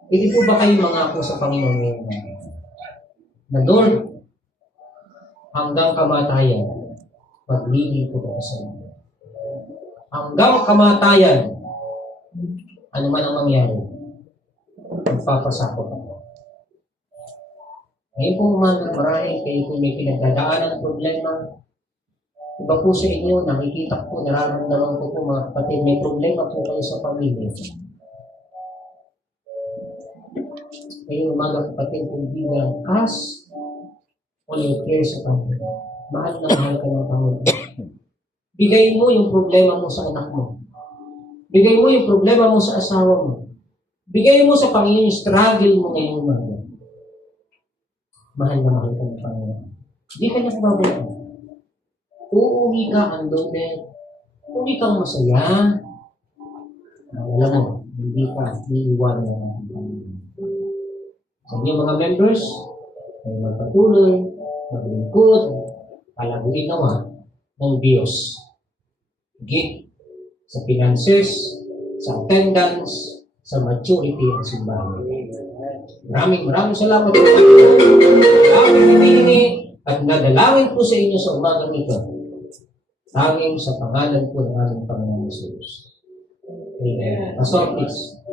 Hindi po ba kayo mangako sa Panginoon ngayon? Na Lord, hanggang kamatayan, paglili ko ba sa inyo? Hanggang kamatayan, ano man ang mangyari, magpapasakot ako. Ngayon po umaga, marami kayo kung may pinagdadaan ng problema. Iba po sa inyo, nakikita ko, nararamdaman ko po mga kapatid, may problema po kayo sa pamilya. Ngayon umaga kapatid, kaibigan, cast all your cares sa Panginoon. Mahal na mahal ka ng Panginoon. Bigay mo yung problema mo sa anak mo. Bigay mo yung problema mo sa asawa mo. Bigay mo sa Panginoon yung struggle mo ngayong umaga. Mahal na mahal ka ng Panginoon. Hindi ka niya babayaan. Uuwi ka ang doble. Uuwi kang masaya. Alam mo, hindi ka iiwan ng Panginoon. Sa inyo mga members, ay magpatuloy, maglingkod, palaguin nawa ng Diyos. Higit sa finances, sa attendance, sa maturity ng simbahan. Maraming salamat po. Aming hinihingi at nadalangin po sa inyo sa umagang ito. Tanging sa pangalan po ng aming Panginoon Jesus. Amen. Pastor, please.